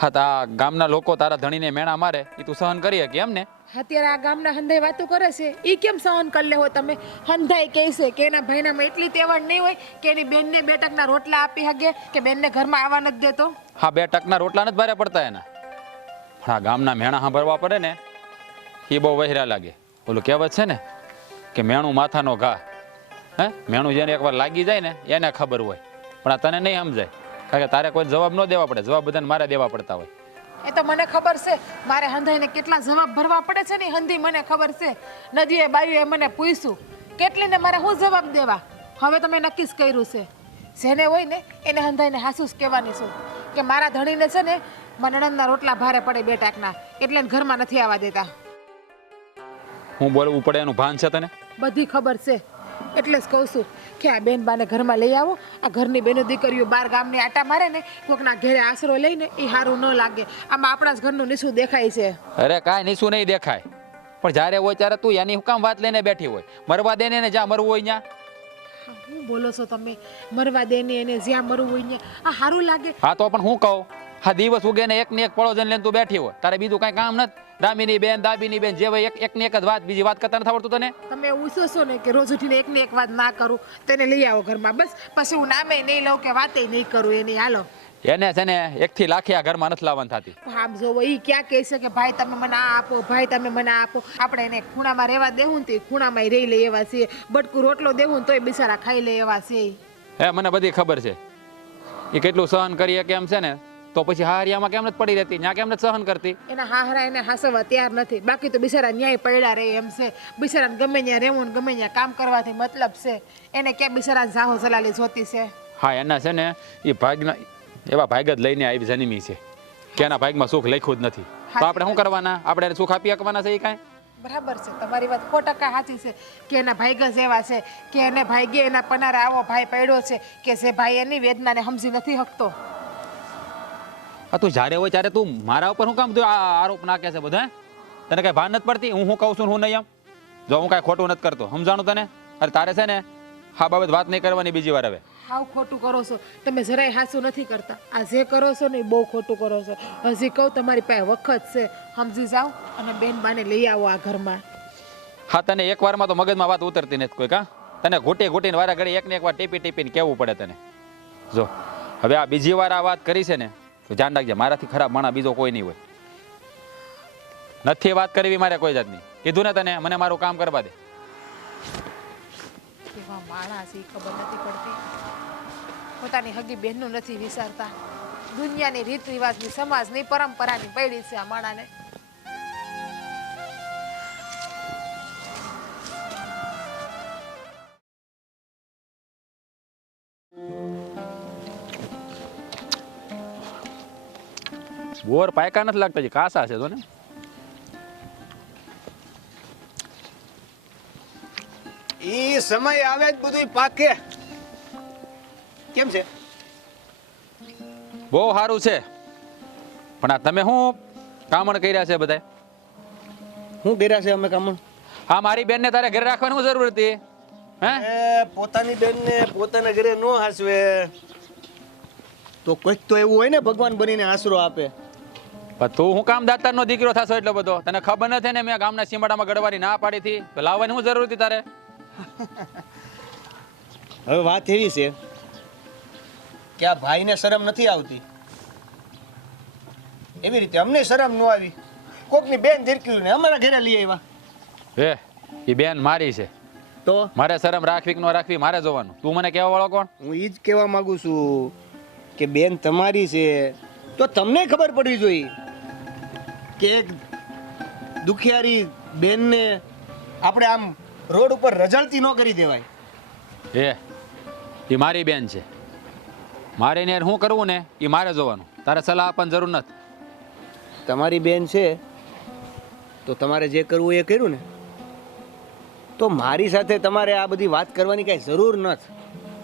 હા તો આ ગામના લોકો તારા ધણીને મેણા મારે એ તું સહન કરી શકે એમ ને? અત્યારે આ ગામના હંધાઈ વાતો કરે છે, એ કેમ સહન કરી લેવો તમે? હંધાઈ કહે છે કે એના ભાઈનામાં એટલી તેવડ નહીં હોય કે એની બેનને 2 ટકના રોટલા આપી શકે, કે બેનને ઘરમાં આવવા નથી દેતો. હા 2 ટકના રોટલા નથી ભારે પડતા એના, પણ આ ગામના મેણા સાંભળવા પડે ને એ બહુ વહેરા લાગે. ઓલું કહેવત છે ને કે મેણું માથાનો ઘા. હે મેણું જેને એકવાર લાગી જાય ને એને ખબર હોય, પણ આ તને નહીં સમજાય, કારણ કે તારે કોઈ જવાબ ન દેવા પડે, જવાબ બધાને મારે દેવા પડતા હોય. એ તો મને ખબર છે, મારે હંધાઈને કેટલા જવાબ ભરવા પડે છે ને હંધી મને ખબર છે. નદીએ બાયુએ મને પૂછ્યું કેટલીને મારે શું જવાબ દેવા. હવે તમે નક્કી જ કર્યું છે, જેને હોય ને એને હંધાઈને હાસું જ કહેવાની છું કે મારા ધણીને છે ને નણંદના રોટલા ભારે પડે 2 ટાકના, એટલે એને ઘરમાં નથી આવવા દેતા. હું બોલવું પડે એનું ભાન છે તને? બધી ખબર છે, એટલે જ કહું છું કે આ બેન બાને ઘરમાં લઈ આવો. આ ઘરની બેનો દીકરીઓ 12 ગામની આટા મારે ને કોકના ઘરે આશરો લઈને એ સારું ન લાગે. આમાં આપણા જ ઘરનું નીસું દેખાય છે. અરે કાંઈ નીસું નહીં દેખાય, પણ જ્યારે હોય ત્યારે તું એની હું કામ વાત લઈને બેઠી હોય? મરવા દે ને જ્યાં મરવું હોય ત્યાં. શું બોલો છો તમે? મરવા દે ને એને જ્યાં મરવું હોય ને આ સારું લાગે? હા તો પણ હું કહું, હા દિવસ ઉગે ને એક ને એક પડોજન લઈને તું બેઠી હોય, તારે બીજું કાંઈ કામ નથી? દામિની બેન દાબીની બેન જે હોય એક ને એક જ વાત, બીજી વાત કરતા નથી આવડતું તને? તમે ઉસો છો ને કે રોજ ઉઠીને એકને એક વાત ના કરું, તેને લઈ આવો ઘરમાં, બસ પછી હું નામે નહીં લઉં કે વાતે નહીં કરું એની. હાલો એને છે ને 1 થી લાખી આ ઘરમાં નથી લાવવાની થતી. આમ જોવો એ ક્યાં કહે છે કે ભાઈ તમે મને આ આપો, ભાઈ તમે મને આ આપો. આપણે એને ખૂણામાં રહેવા દેવું ને ખૂણામાં રહી લે એવા છે, બટકું રોટલો દેવું તોય બિચારા ખાઈ લે એવા છે. હે મને બધી ખબર છે એ કેટલું સહન કરીએ કેમ છે ને, તો પછી હારિયામાં કેમ નથી પડી રહેતી, ત્યાં કેમ નથી સહન કરતી? એના હાહરા એને હાસવા તૈયાર નથી, બાકી તો બિચારા ન્યાય પડ્યા રહે એમ છે. બિચારાને ગમે ત્યાં રહેવું ને ગમે ત્યાં કામ કરવાથી મતલબ છે, એને ક્યાં બિચારાને જાહો જલાલી જોતી છે? હા એના છે ને એ ભાગના એવા ભાગ જ લઈને આવી જન્મી છે કે એના ભાગમાં સુખ લખ્યું જ નથી, તો આપણે શું કરવાના? આપણે એને સુખ આપી શકવાના છે એ કાંઈ? બરાબર છે, તમારી વાત 100% સાચી છે કે એના ભાઈ જ એવા છે કે એને ભાગ્ય એના પનારા આવો ભાઈ પડ્યો છે કે જે ભાઈ એની વેદનાને સમજી નથી શકતો. આ તું જ્યારે હોય ત્યારે તું મારા ઉપર શું કામ તું આરોપ નાખે છે બધા? તને કઈ ભાન નથી પડતી હું કહું છું ને હું નહીં આમ જો હું કાંઈ ખોટું નથી કરતો સમજાણું તને અરે તારે છે ને હા બાબત વાત નહીં કરવાની બીજી વાર હવે હાવ ખોટું કરો છો તમે જરાય હાસું નથી કરતા આ જે કરો છો ને એ બહુ ખોટું કરો છો હજી કહું તમારી પાસે વખત છે સમજી જાઓ અને બેન બાને લઈ આવો આ ઘરમાં હા તને એક વારમાં તો મગજમાં વાત ઉતરતી નથી કોઈ કા તને ઘૂંટી ઘૂંટીને વારા ઘડી એકને એક વાર ટીપીને કહેવું પડે તને જો હવે આ બીજી વાર આ વાત કરી છે ને તો ધ્યાન રાખજે મારાથી ખરાબ માણા બીજો કોઈ નહીં હોય નથી વાત કરવી મારે કોઈ જાતની કીધું ને તને મને મારું કામ કરવા દે કેવા માણસ એ ખબર નથી પડતી પોતાની હગી બહેનનું નથી વિચારતા દુનિયાની રીત રિવાજની સમાજની પરંપરાની પૈડી છે આ માણાને બોર પાયકા નથી લાગતા છે કાસા છે તો ને એ સમય આવે જ બધું પાકે કેમ છે બહુ સારું છે પણ આ તમે શું કામણ કર્યા છે બધા હું કર્યા છે અમે કામણ હા મારી બેનને તારે ઘરે રાખવાની શું જરૂર હતી હે પોતાની બેનને પોતાના ઘરે નો હાસવે તો કોઈક તો એવું હોય ને ભગવાન બનીને આશરો આપે પણ તું હું કામ દાતારનો દીકરો થશો એટલો બધો તને ખબર નથી ને મેં ગામના સીમાડામાં ગડવાની ના પાડી હતી તો લાવવાની શું જરૂર હતી તારે હવે વાત એવી છે કે આ ભાઈને શરમ નથી આવતી એવી રીતે અમને શરમ ન આવી કોકની બેન ધીરકી ને અમારા ઘરે લઈ આવ્યા હે એ બેન મારી છે તો મારે શરમ રાખવી કે ન રાખવી મારે જોવાનું તું મને કહેવા વાળો કોણ હું એ જ કહેવા માંગુ છું કે બેન તમારી છે તો તમને ખબર પડવી જોઈએ કે એક દુખિયારી બેનને આપણે આમ રોડ ઉપર રઝળતી ન કરી દેવાય હે એ મારી બેન છે મારે ને શું કરવું ને એ મારે જોવાનું તારે સલાહ આપવાની જરૂર નથી તમારી બેન છે તો તમારે જે કરવું એ કર્યું ને તો મારી સાથે તમારે આ બધી વાત કરવાની કાંઈ જરૂર નથી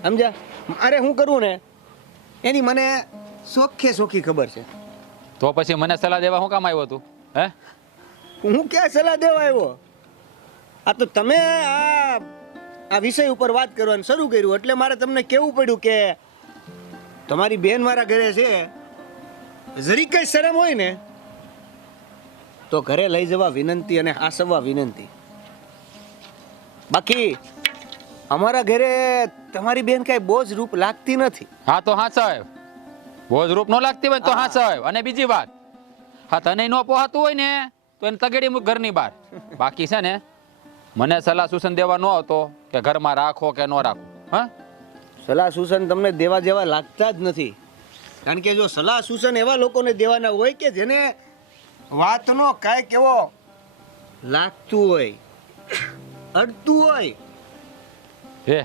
સમજ્યા મારે શું કરવું ને એની મને સોખી ખબર છે તો પછી મને સલાહ દેવા શું કામ આવ્યો તું હે હું ક્યાં સલાહ દેવા આવ્યો આ તો તમે આ વિષય ઉપર વાત કરવાનું શરૂ કર્યું એટલે મારે તમને કહેવું પડ્યું કે તમારી બેન મારા ઘરે છે જરી કઈ શરમ હોય ને તો ઘરે લઈ જવા વિનંતી અને હાસવવા વિનંતી બાકી અમારા ઘરે તમારી બેન કઈ બોજ રૂપ લાગતી નથી હા તો હા સાહેબ બોજ રૂપ ન લાગતી હોય તો હા સાહેબ અને બીજી વાત હા તને ન પોહાતું હોય ને તો એને તગેડી મૂક ઘરની બહાર બાકી છે ને મને સલાહ સૂચન દેવા ન આવતો કે ઘરમાં રાખો કે ન રાખો હા સલાહ સૂચન તમને દેવા જેવા લાગતા જ નથી કારણ કે જો સલાહ સૂચન એવા લોકોને દેવાના હોય કે જેને વાતનો કાંઈક એવો લાગતું હોય અડતું હોય હે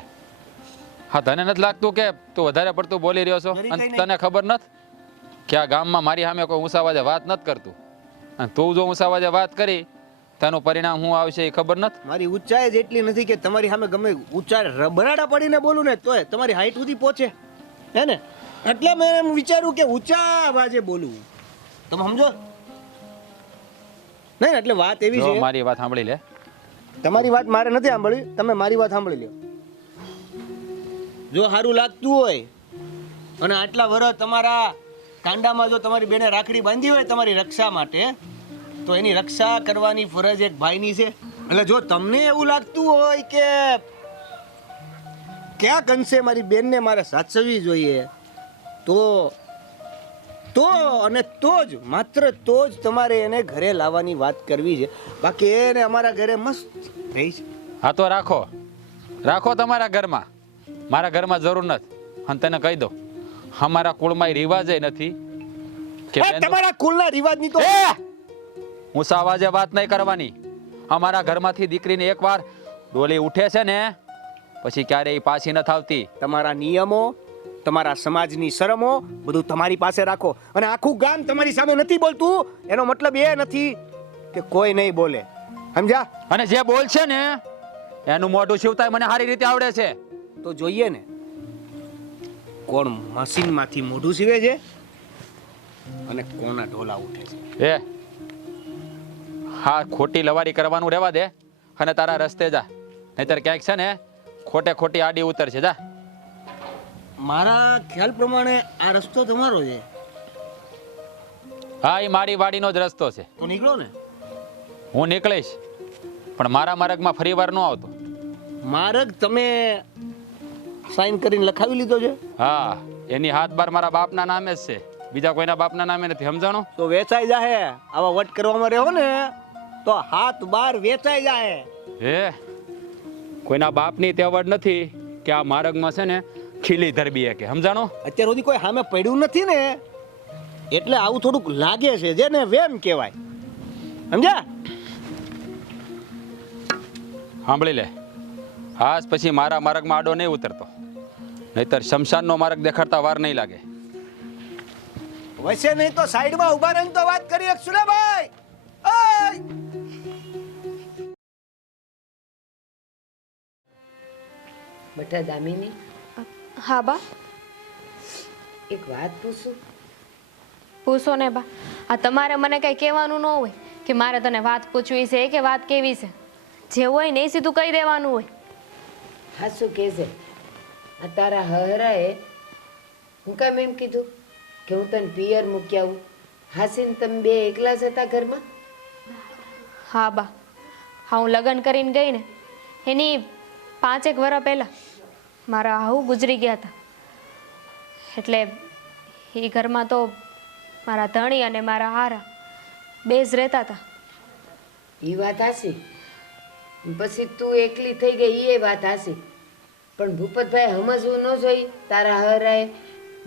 હા તને નથી લાગતું કે તું વધારે પડતું બોલી રહ્યો છો જરી અને કંઈ તને ખબર નથી કે આ ગામમાં મારી સામે કોઈ ઊંચા અવાજે વાત નથી કરતું અને તું જો ઊંચા અવાજે વાત કરી તેનું પરિણામ શું આવશે એ ખબર નથી મારી ઊંચાઈ જ એટલી નથી કે તમારી સામે ગમે ઊંચા રબરાડા પડીને બોલું ને તોય તમારી હાઈટ સુધી પહોંચે હે ને એટલે મેં એમ વિચાર્યું કે ઊંચા અવાજે બોલવું તમે સમજો નહીં ને એટલે વાત એવી જો છે મારી વાત સાંભળી લે તમારી વાત મારે નથી સાંભળવી તમે મારી વાત સાંભળી લ્યો જો સારું લાગતું હોય અને આટલા વર્ષ તમારા કાંડામાં જો તમારી બેને રાખડી બાંધી હોય તમારી રક્ષા માટે તો એની રક્ષા કરવાની ફરજ એક ભાઈની છે એટલે જો તમને એવું લાગતું હોય કે ક્યાંક અંશે મારી બેનને મારે સાચવવી જોઈએ તો અને તો જ માત્ર તો જ તમારે એને ઘરે લાવવાની વાત કરવી છે બાકી એને અમારા ઘરે મસ્ત રહી છે હા તો રાખો રાખો તમારા ઘરમાં મારા ઘરમાં જરૂર નથી અને તને કહી દો અમારા કુળમાં રિવાજ નથી કે બેન તમારા કુલના રિવાજની તો ઊંચા અવાજે વાત નહીં કરવાની અમારા ઘરમાંથી દીકરીને એકવાર ડોલી ઉઠે છે ને પછી ક્યારેય પાછી નથી આવતી તમારા નિયમો તમારા સમાજની શરમો બધું તમારી પાસે રાખો અને આખું ગામ તમારી સામે નથી બોલતું એનો મતલબ એ નથી કે કોઈ નહીં બોલે સમજ્યા અને જે બોલ છે ને એનું મોઢું શિવતાય મને સારી રીતે આવડે છે તો જોઈએ ને કોણ મશીનમાંથી મોઢું સીવે છે અને કોના ઢોલા ઉઠે છે એ હા ખોટી લવારી કરવાનું રહેવા દે અને તારા રસ્તે જા, નહીતર ક્યાંક છે ને ખોટે ખોટી આડી ઉતરશે. જા. મારા ખ્યાલ પ્રમાણે આ રસ્તો તમારો છે, હા એ મારી વાડીનો જ રસ્તો છે. તો નીકળો ને. હું નીકળીશ, પણ મારા માર્ગમાં ફરી વાર ન આવતો. માર્ગ તમે સાઈન કરીને લખાવી લીધો છે? હા, એની હાથ બાર મારા બાપના નામે જ છે, બીજા કોઈના બાપના નામે નથી. સમજાણો? તો વેચાઈ જાહે. આવા વટ કરવામાં રહ્યો ને તો હાથ બાર વેચાઈ જાહે. હે, કોઈના બાપની તેવડ નથી કે આ માર્ગમાં છે ને ખીલી ધરબી કે. સમજાણો? અત્યાર સુધી કોઈ સામે પડ્યું નથી ને, એટલે આવું થોડુંક લાગે છે, જેને વેમ કહેવાય. સમજ્યા? સાંભળી લે, આજ પછી મારા માર્ગમાં આડો નહીં ઉતરતો, નહીતર શમશાનનો માર્ગ દેખાડતા વાર નહીં લાગે. વૈસે નહીં તો સાઈડમાં ઊભા રહીને તો વાત કરી શકશું ને ભાઈ. ઓય! બેટા દામિની, હા બા, એક વાત પૂછું? પૂછો ને બા. આ તમારે મને કઈ કહેવાનું ન હોય કે મારે તને વાત પૂછવી છે કે વાત કેવી છે. જે હોય ને એ સીધું કહી દેવાનું હોય. હા, શું કહેશે? આ તારા હહરાએ હું કામ એમ કીધું કે હું તને પિયર મૂકી આવું? હાસીને તમે બે એકલા જ હતા ઘરમાં? હા બા, હા હું લગ્ન કરીને ગઈ ને એની 5 વર્ષ પહેલાં મારા હાહુ ગુજરી ગયા હતા. એટલે એ ઘરમાં તો મારા ધણી અને મારા હારા બે જ રહેતા હતા. એ વાત હાસી. પછી તું એકલી થઈ ગઈ એ વાત હાસી. પણ ભૂપતભાઈ સમજવું ન જોઈ તારા હરાએ?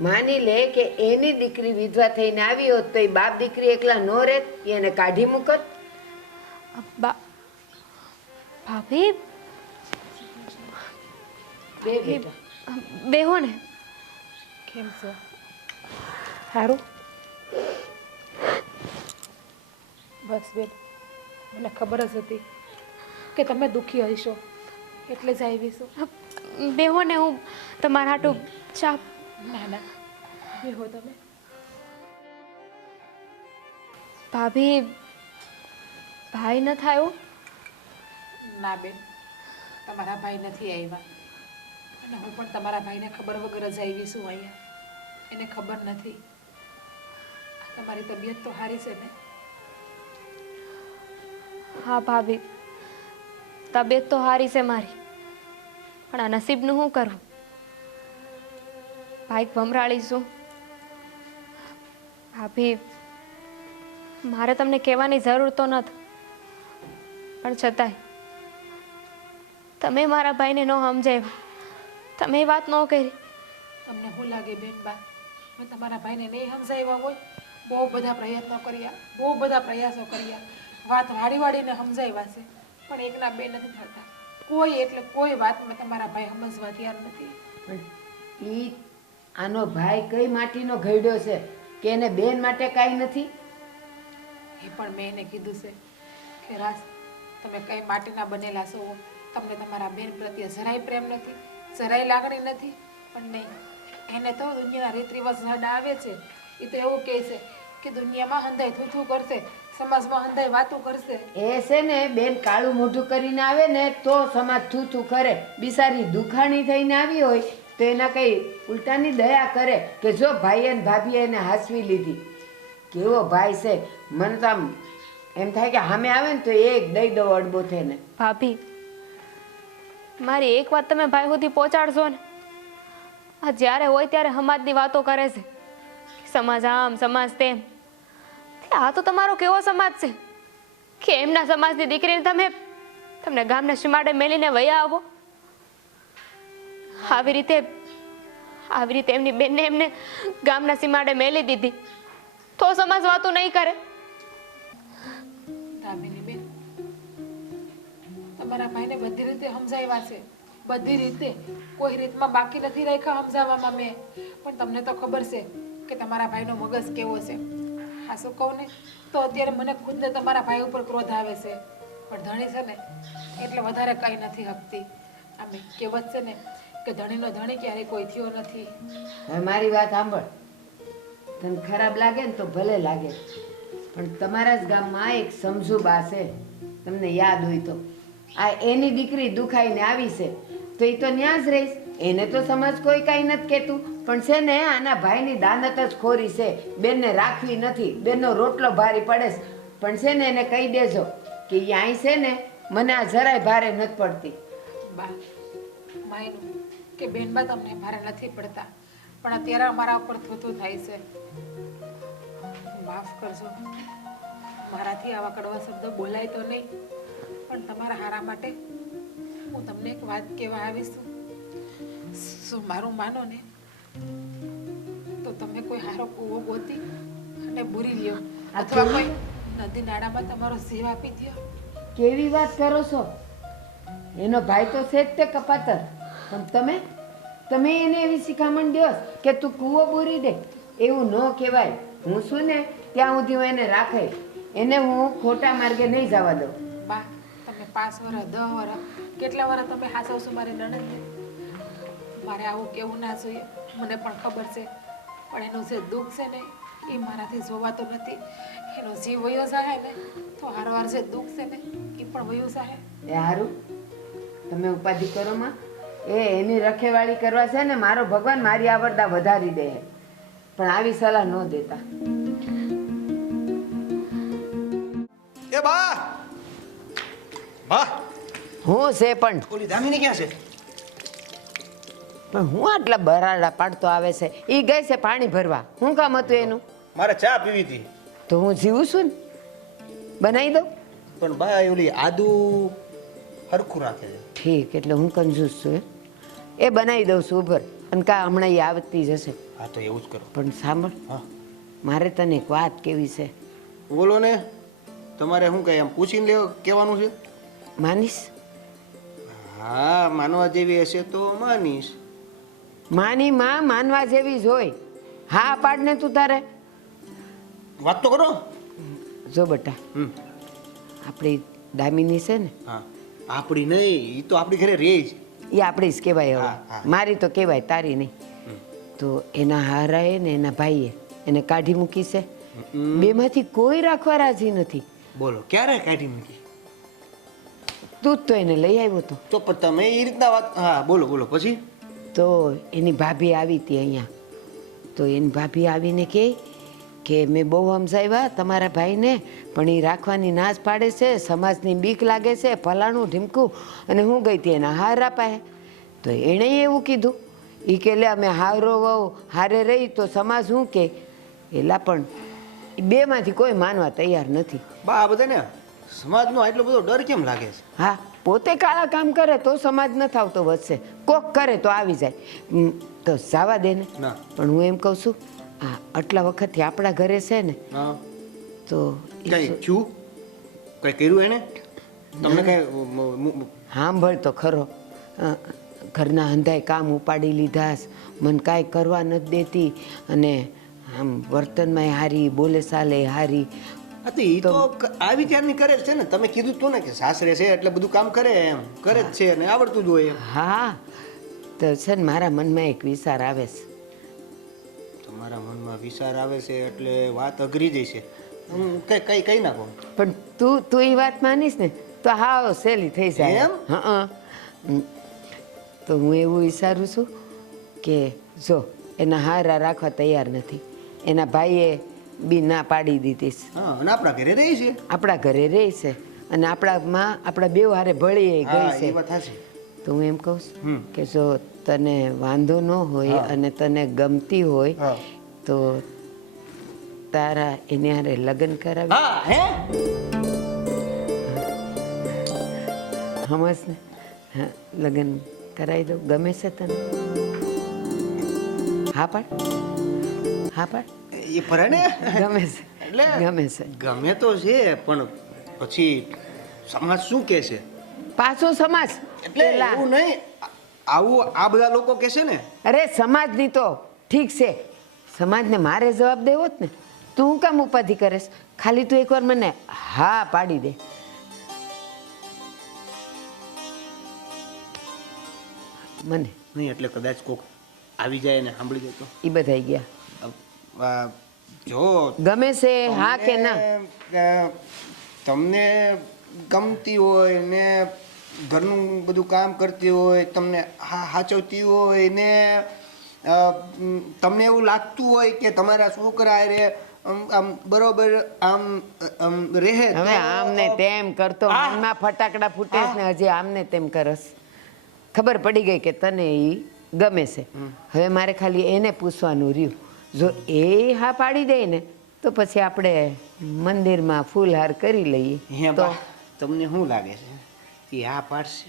માની લે કે એની દીકરી વિધવા થઈને આવી હોત તો એ બાપ દીકરી એકલા ન રહેત, એને કાઢી મૂકત. બા ભાભી બે બેટા. બેહો ને. કેમ છો? સારું? બસ બેન, મને ખબર જ હતી કે તમે દુઃખી હશો, એટલે જ આવીશું. બેહો ને, હું તમારા હાટું ચા. ના ના, બેહો તમે. ભાભી, ભાઈ ન થાય? ના બેન, તમારા ભાઈ નથી આવ્યા, અને હું પણ તમારા ભાઈને ખબર વગર જ આવી છું અહીંયા. એને ખબર નથી. તમારી તબિયત તો સારી છે ને? હા ભાભી, તબિયત તો સારી છે મારી, પણ આ નસીબનું શું કરવું? ભાઈ ભમરાળી છું. ભાભી, મારે તમને કહેવાની જરૂર તો નથી, પણ છતાંય તમે મારા ભાઈને ન સમજાવ્યા, તમે એ વાત ન કરી. તમને શું લાગે બેન બા, મેં તમારા ભાઈને નહીં સમજાવ્યા હોય? બહુ બધા પ્રયત્નો કર્યા, બહુ બધા પ્રયાસો કર્યા, વાત વાળી વાળીને સમજાવ્યા છે, પણ એકના બે નથી થતા. કોઈ એટલે કોઈ વાત મેં તમારા ભાઈ સમજવા તૈયાર નથી. પણ ઈ આનો ભાઈ કઈ માટીનો ઘડ્યો છે કે એને બેન માટે કાંઈ નથી? એ પણ મેં એને કીધું છે કે રાસ, તમે કઈ માટીના બનેલા છો, તમને તમારા બેન પ્રત્યે જરાય પ્રેમ નથી, જરાય લાગણી નથી. પણ નહીં, એને તો દુનિયાના રીત રિવાજ યાદ આવે છે. એ તો એવું કહે છે કે દુનિયામાં હંધાઈ થૂથું કરશે, સમાજમાં હંધાઈ વાતો કરશે. એ છે ને બેન, કાળું મોઢું કરીને આવે ને તો સમાજ થૂથું કરે. બિચારી દુખાણી થઈને આવી હોય તો એના કઈ ઉલટાની દયા કરે કે જો ભાઈ અને ભાભીએ એને હાસવી લીધી. કેવો ભાઈ છે! મને તો આમ એમ થાય કે સામે આવે ને તો એક દઈ દો અડબો થઈને. ભાભી, મારી એક વાત તમે ભાઈ સુધી પહોંચાડશો ને? આ જ્યારે હોય ત્યારે સમાજની વાતો કરે છે, સમાજ આમ સમાજ તેમ. આ તો તમારો કેવો સમાજ છે કે એમના સમાજની દીકરીને તમને ગામના સીમાડે મેલીને વયા આવો? આવી રીતે એમની બેનને એમને ગામના સીમાડે મેલી દીધી તો સમાજ વાતો નહીં કરે? દામિની બેન, તમારા ભાઈને બધી રીતે સમજાવ્યા છે, બધી રીતે, કોઈ રીતમાં બાકી નથી રાખ્યા સમજાવવામાં મેં. પણ તમને તો ખબર છે કે તમારા ભાઈનો મગજ કેવો છે. આ શું કહું ને તો અત્યારે મને ખુદને તમારા ભાઈ ઉપર ક્રોધ આવે છે, પણ ધણી છે ને એટલે વધારે કંઈ નથી હકતી. આમ કહેવત છે ને કે ધણીનો ધણી ક્યારેય કોઈ થયો નથી. હવે મારી વાત સાંભળ. તને ખરાબ લાગે ને તો ભલે લાગે, પણ તમારા જ ગામમાં એક સમજુ બા છે, તમને યાદ હોય તો. આ એની દીકરી દુખાઈને આવી છે તો એ તો ન્યા જ રહીશ. એને તો સમાજ કોઈ કાંઈ નથી કહેતું, પણ છે ને આના ભાઈની દાનત જ ખોરી છે. બેનને રાખવી નથી, બેનનો રોટલો ભારી પડે છે. પણ છે ને એને કહી દેજો કે એ અહીં છે ને મને આ જરાય ભારે નથી પડતી. બા માયનું કે બેનબા તમને ભારે નથી પડતા, પણ અત્યારે અમારા ઉપર થતું થાય છે. માફ કરજો, મારાથી આવા કડવા શબ્દો બોલાય તો નહીં, પણ તમારા હારા માટે હું તમને એક વાત કહેવા આવીશ છું. શું મારું માનો ને તો તમે કોઈ હારો કૂવો ગોતી અને બુરી લ્યો, અથવા કોઈ નદી નાળામાં તમારો જીવ આપી દો. કેવી વાત કરો છો? એનો ભાઈ તો છે જ તે કપાતર, પણ તમે એને એવી શિખામણ દો કે તું કૂવો બોરી દે. એવું ન કહેવાય. હું છું ને ત્યાં સુધી હું એને રાખે, એને હું ખોટા માર્ગે નહીં જવા દઉં. બા તમે 5 વર્ષ 10 વર્ષ કેટલા વર્ષ તમે હાચવશો મારી નણંદને? મારે આવું કેવું ના જોઈએ, મને પણ ખબર છે, પણ એનું જે દુઃખ છે ને એ મારાથી જોવાતું નથી. એનો જીવ વયો જાય ને તો હારવાર જે દુઃખ છે ને એ પણ વયો જાય. એ હારું, તમે ઉપાધિ કરો માં. એની રખેવાળી કરવા છે ને મારો ભગવાન મારી આવડતા વધારી દે, પણ આવી સલાહ ન દેતા. એ બા બા હું છે પણ ઓલી દામિની ક્યાં છે? પણ હું આટલા બરાડા પાડતો આવે છે? એ ગઈ છે પાણી ભરવા. શું કામ હતું એનું? મારે ચા પીવી હતી. તો હું જીવું છું ને, બનાવી દઉં. પણ બા ઓલી આદુ હરખું રાખે છે. ઠીક, એટલે હું કંજૂસ છું એ બનાવી દઉં છું ઉભર. અને કા હમણાં એ આવતી જશે. હા તો એવું જ કરો. પણ સાંભળ, હા મારે તને એક વાત કેવી છે. બોલો ને. તમારે શું કહે એમ પૂછીને લેવા કહેવાનું છે? માનીશ? હા માનવા જેવી હશે તો માનીશ. માની માં માનવા જેવી જ હોય. હા પાડને તું તારે. વાત તો કરો. જો બેટા, આપણી દામિની છે ને, હા આપણી નહીં, એ તો આપણી ઘરે રહે જ. એ આપણી જ કહેવાય. હા, હવે હા. મારી તો કહેવાય, તારી નહીં. તો એના હારાએ ને એના ભાઈએ એને કાઢી મૂકી છે. બેમાંથી કોઈ રાખવા રાજી નથી. બોલો ક્યારે કાઢી મૂકી? તું જ તો એને લઈ આવ્યો તો. તો પણ તમે એ રીતના વાત. હા બોલો બોલો પછી. તો એની ભાભી આવી હતી અહીંયા. તો એની ભાભી આવીને કહે કે મેં બહુ સમજાવ્યા તમારા ભાઈને, પણ એ રાખવાની નાશ પાડે છે, સમાજની બીક લાગે છે, ફલાણું ઢીમકું. અને હું ગઈ હતી એના હાર અપાય. તો એણે એવું કીધું, એ કે લે અમે હારો વહુ હારે રહી તો સમાજ શું કે? એલા પણ બેમાંથી કોઈ માનવા તૈયાર નથી. બા આ બધાને સમાજનો આટલો બધો ડર કેમ લાગે છે? હા, પોતે કાળા કામ કરે તો સમાજ નથી આવતો વધશે, કોક કરે તો આવી જાય. તો જવા દે ને. ના. પણ હું એમ કહું છું, આ આટલા વખતથી આપણા ઘરે છે ને, હા તો ઈ કઈ શું- છું કઈ કર્યું એને તમને કઈ? સાંભળ તો ખરો. ઘરના હંધાય કામ ઉપાડી લીધા, મને કાંઈ કરવા નથી દેતી, અને આમ વર્તનમાં હારી, બોલે ચાલે હારી. હા તો એ તો આવી ત્યારની કરે જ છે ને. તમે કીધું તું ને કે સાસરે છે એટલે બધું કામ કરે, એમ કરે જ છે અને આવડતું જ હોય એમ. હા, તો છે ને મારા મનમાં એક વિચાર આવે છે. તમારા મનમાં વિચાર આવે છે એટલે વાત અઘરી જ છે. કઈ કઈ નાખો. પણ તું એ વાત માનીશ ને તો હાવ સહેલી થઈ જાય. એમ? હા. તો હું એવું વિચારું છું કે જો એના હારા રાખવા તૈયાર નથી, એના ભાઈએ બી ના પાડી દીધી છે. હા અને આપણા ઘરે રહી છે. આપણા ઘરે રહે છે અને આપણામાં આપણા બેવ હારે ભળી હા ગઈ એ વાત છે. સાચી. તો હું એમ કહું છું હમ. કે જો તને વાંધો ન હોય હા. અને તને ગમતી હોય હા. તો તારા એને હારે લગ્ન કરાવી. હા હે સમજ ને? હા, લગ્ન કરાવી દઉં. ગમે છે તને? હા પાડ, હા પાડ. એ ફરે ને ગમે છે, એટલે ગમે છે. ગમે તો છે પણ પછી સમાજ શું કહે છે? પાછો સમાજ એટલે પેલા. એવું નહીં. આવું આ બધા લોકો કહે છે ને. અરે સમાજની તો ઠીક છે, સમાજને મારે જવાબ દેવો જ ને. તું હું કામ ઉપાધિ કરેશ? ખાલી તું એકવાર મને હા પાડી દે. મને નહીં એટલે કદાચ કોક આવી જાય ને સાંભળી જાય તો એ બધા ગયા. જો ગમે છે હા કે ના? તમને ગમતી હોય ને ઘરનું બધું કામ કરતી હોય, તમને હાચવતી હોય ને તમને એવું લાગતું હોય કે તમારા છોકરા રે આમ બરોબર આમ રહે હવે આમ ને તેમ કરતો મનમાં ફટાકડા ફૂટેશ ને હજી આમ ને તેમ કરસ. ખબર પડી ગઈ કે તને ઈ ગમે છે. હવે મારે ખાલી એને પૂછવાનું રહ્યું, જો એ હા પાડી દે ને તો પછી આપણે મંદિરમાં ફૂલહાર કરી લઈએ. હે તો બા, તમને શું લાગે છે એ હા પાડશે?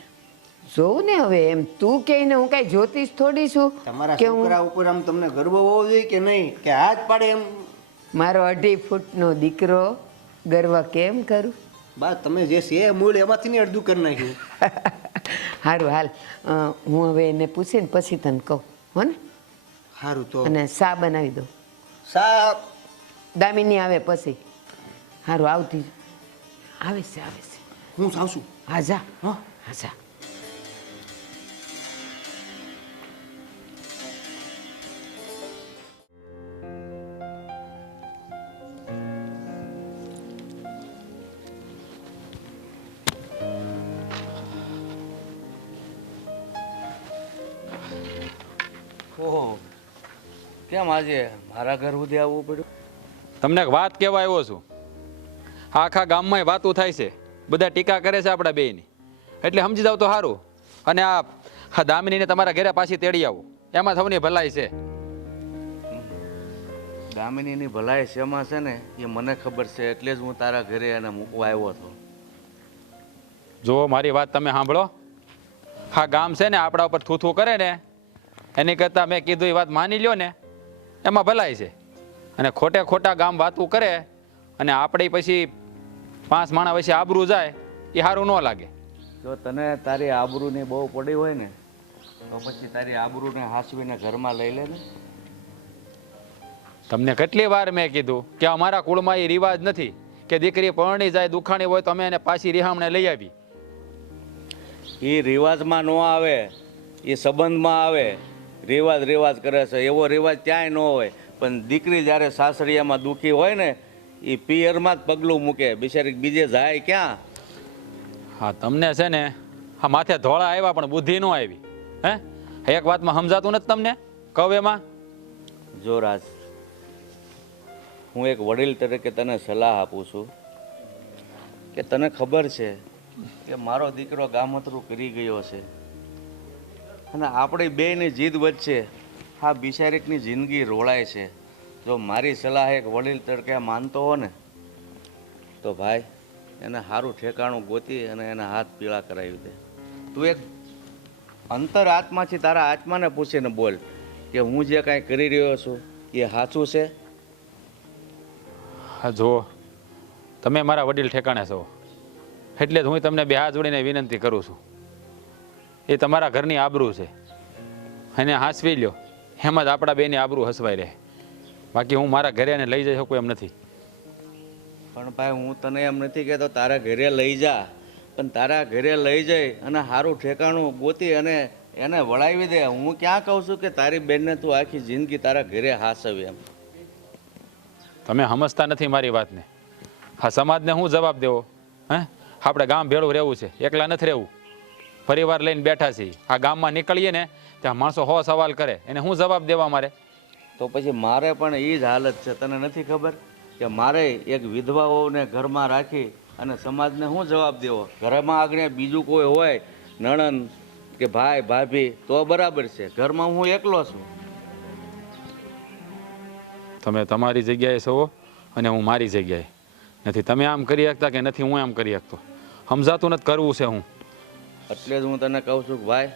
જોઉં ને હવે એમ તું કે ને હું કઈ જ્યોતિષ થોડી છું તમારા કે હું છોકરા ઉપર આમ તમને ગર્વ હોવો જોઈએ કે નહીં, કે હાથ પાડે એમ? મારો 2.5 ફૂટનો દીકરો ગર્વ કેમ કરું? બા તમે જે છે મૂળ એમાંથી ને અડધું કરી નાખ્યું. સારું હાલ, હું હવે એને પૂછીને પછી તને કહું હો ને. સારું તો અને સા બનાવી દો. સા દામિની આવે પછી. સારું આવતી આવે છે. હું સાવશું. હા જા હા જા. ઓહો, કેમ આજે મારા ઘર સુધી આવવું પડ્યું? તમને એક વાત કહેવા આવ્યો છું. આખા ગામમાં વાતું થાય છે, બધા ટીકા કરે છે આપણા બેયની, એટલે સમજી જાવ તો સારું. અને આ દામિનીને તમારા ઘરે પાછી તેડી આવો, એમાં સૌની ભલાઈ છે. દામિનીની ભલાઈ શેમાં છે ને એ મને ખબર છે, એટલે જ હું તારા ઘરે એને મૂકવા આવ્યો હતો. જો મારી વાત તમે સાંભળો, હા ગામ છે ને આપણા ઉપર થૂથું કરે ને એની કરતાં મેં કીધું એ વાત માની લ્યો ને એમાં ભલાઈ છે. અને ખોટે ખોટા ગામ વાતું કરે અને આપણે પછી 5 માણા વચ્ચે આબરૂ જાય એ સારું ન લાગે. જો તને તારી આબરૂની બહુ પડી હોય ને તો પછી તારી આબરૂને હાંસવીને ઘરમાં લઈ લે ને. તમને કેટલી વાર મેં કીધું કે અમારા કુળમાં એ રિવાજ નથી કે દીકરી પરણી જાય દુખાણી હોય તો અમે એને પાછી રિહામણે લઈ આવી. એ રિવાજમાં ન આવે, એ સંબંધમાં આવે. રિવાજ કરે છે, એવો રિવાજ ક્યાંય ન હોય. પણ દીકરી જ્યારે સાસરિયામાં દુઃખી હોય ને એ પિયરમાં જ પગલું મૂકે, બિચારી બીજે જાય ક્યાં? હા તમને છે ને હા માથે ધોળા આવ્યા પણ બુદ્ધિ ન આવી. હે એક વાતમાં સમજાતું નથી તમને કહું એમાં? જો રાજ, હું એક વડીલ તરીકે તને સલાહ આપું છું કે તને ખબર છે કે મારો દીકરો ગામતરું કરી ગયો છે અને આપણી બેયની જીદ વચ્ચે આ બિચારીકની જિંદગી રોળાય છે. જો મારી સલાહ એક વડીલ તરીકે માનતો હો ને તો ભાઈ એને સારું ઠેકાણું ગોતી અને એના હાથ પીળા કરાવી દે. તું એક અંતર આત્માથી તારા આત્માને પૂછીને બોલ કે હું જે કાંઈ કરી રહ્યો છું એ સાચું છે? હા જુઓ, તમે મારા વડીલ ઠેકાણે છો એટલે જ હું તમને બે હાથ જોડીને વિનંતી કરું છું. એ તમારા ઘરની આબરૂ છે, એને હાંસવી લ્યો, એમ જ આપણા બેની આબરૂ હસવાઈ રહે. બાકી હું મારા ઘરે એને લઈ જઈ શકું એમ નથી. પણ ભાઈ હું તને એમ નથી કહેતો તારા ઘરે લઈ જા, પણ તારા ઘરે લઈ જઈ અને સારું ઠેકાણું ગોતી અને એને વળાવી દે. હું ક્યાં કહું છું કે તારી બેનને તું આખી જિંદગી તારા ઘરે હાસવી એમ. તમે સમજતા નથી મારી વાતને. હા સમાજને હું જવાબ દેવો? આપણે ગામ ભેળું રહેવું છે, એકલા નથી રહેવું. પરિવાર લઈને બેઠા છીએ, આ ગામમાં નીકળીએ ને ત્યાં માણસો 100 સવાલ કરે, એને હું જવાબ દેવા મારે? તો પછી મારે પણ એ જ હાલત છે. તને નથી ખબર કે મારે એક વિધવાઓને ઘરમાં રાખી અને સમાજને શું જવાબ દેવો? ઘરમાં આગળ બીજું કોઈ હોય નણંદ કે ભાઈ ભાભી તો બરાબર છે, ઘરમાં હું એકલો છું. તમે તમારી જગ્યાએ છો અને હું મારી જગ્યાએ. નથી તમે આમ કરી શકતા કે નથી હું આમ કરી શકતો. સમજાતું નથી કરવું છે હું. એટલે જ હું તને કહું છું કે ભાઈ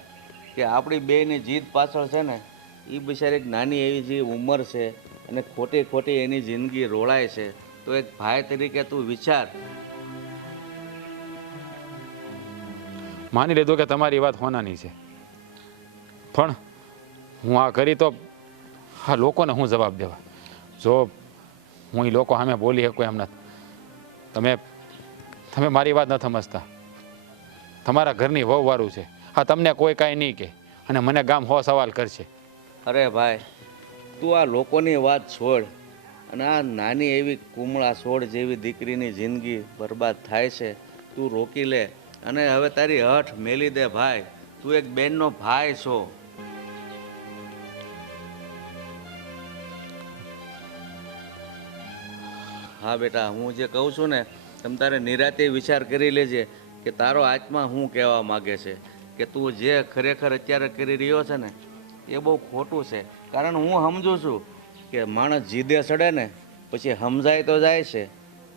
કે આપણી બેયની જીદ પાછળ છે ને એ બિચારી એક નાની એવી જે ઉંમર છે અને ખોટી ખોટી એની જિંદગી રોળાય છે. તો એક ભાઈ તરીકે તું વિચાર. માની લીધું કે તમારી વાત હોનાની છે, પણ હું આ કરી તો હા લોકોને હું જવાબ દેવા? જો હું એ લોકો સામે બોલી શકું એમ નથી. તમે મારી વાત નથી સમજતા. તમારા ઘરની વહુવારું છે, હા તમને કોઈ કાંઈ નહીં કહે અને મને ગામ 100 સવાલ કરશે. અરે ભાઈ તું આ લોકોની વાત છોડ. અને આ નાની એવી કુમળા છોડ જેવી દીકરીની જિંદગી બરબાદ થાય છે. તું રોકી લે અને હવે તારી હઠ મેલી દે ભાઈ. તું એક બેનનો ભાઈ છો. હા બેટા, હું જે કહું છું ને તમ તારે નિરાતે વિચાર કરી લેજે કે તારો આત્મા શું કહેવા માગે છે. કે તું જે ખરેખર અત્યારે કરી રહ્યો છે ને એ બહુ ખોટું છે. કારણ હું સમજુ છું કે માણસ જીદે ચડે ને પછી સમજાય તો જાય છે,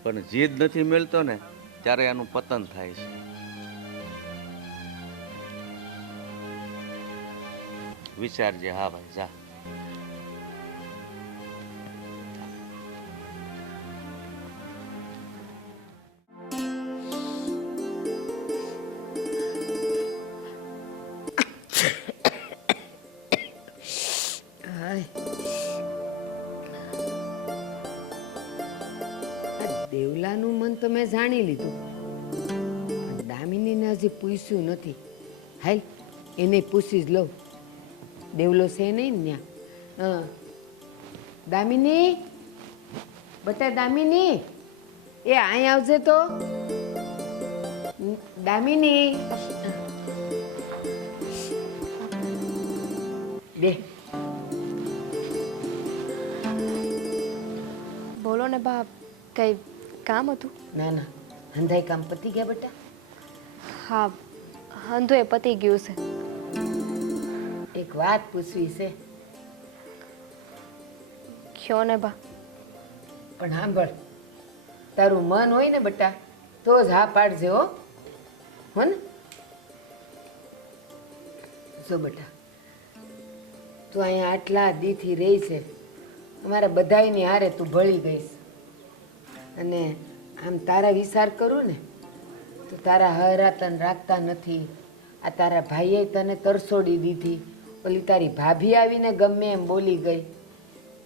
પણ જીદ નથી મળતો ને ત્યારે એનું પતન થાય છે. વિચારજે. હા ભાઈ, જા. હાય. આ દેવલાનું મન તો મેં જાણી લીધું, પણ દામિનીને હજી પૂછ્યું નથી. હાલ એને પૂછી જ લઉં. દેવલો છે નહીં ને ત્યાં. દામિની, બટા દામિની, એ અહીં આવજે તો. દામિની, બે. બોલો ને બા, કઈ કામ હતું? ના ના, હંધાઈ કામ પતી ગયા બેટા? હા, હંધુ એ પતી ગયું છે. એક વાત પૂછવી છે. કયો ને બા. પણ સાંભળ, તારું મન હોય ને બેટા તો જ હા પાડજે હો. હો ને? જો બેટા, તું અહીંયા આટલા દીથી રહી છે, અમારા બધાયની હારે તું ભળી ગઈશ. અને આમ તારા વિચાર કરું ને તો તારા હરા તને રાખતા નથી. આ તારા ભાઈએ તને તરસોડી દીધી. ઓલી તારી ભાભી આવીને ગમે એમ બોલી ગઈ.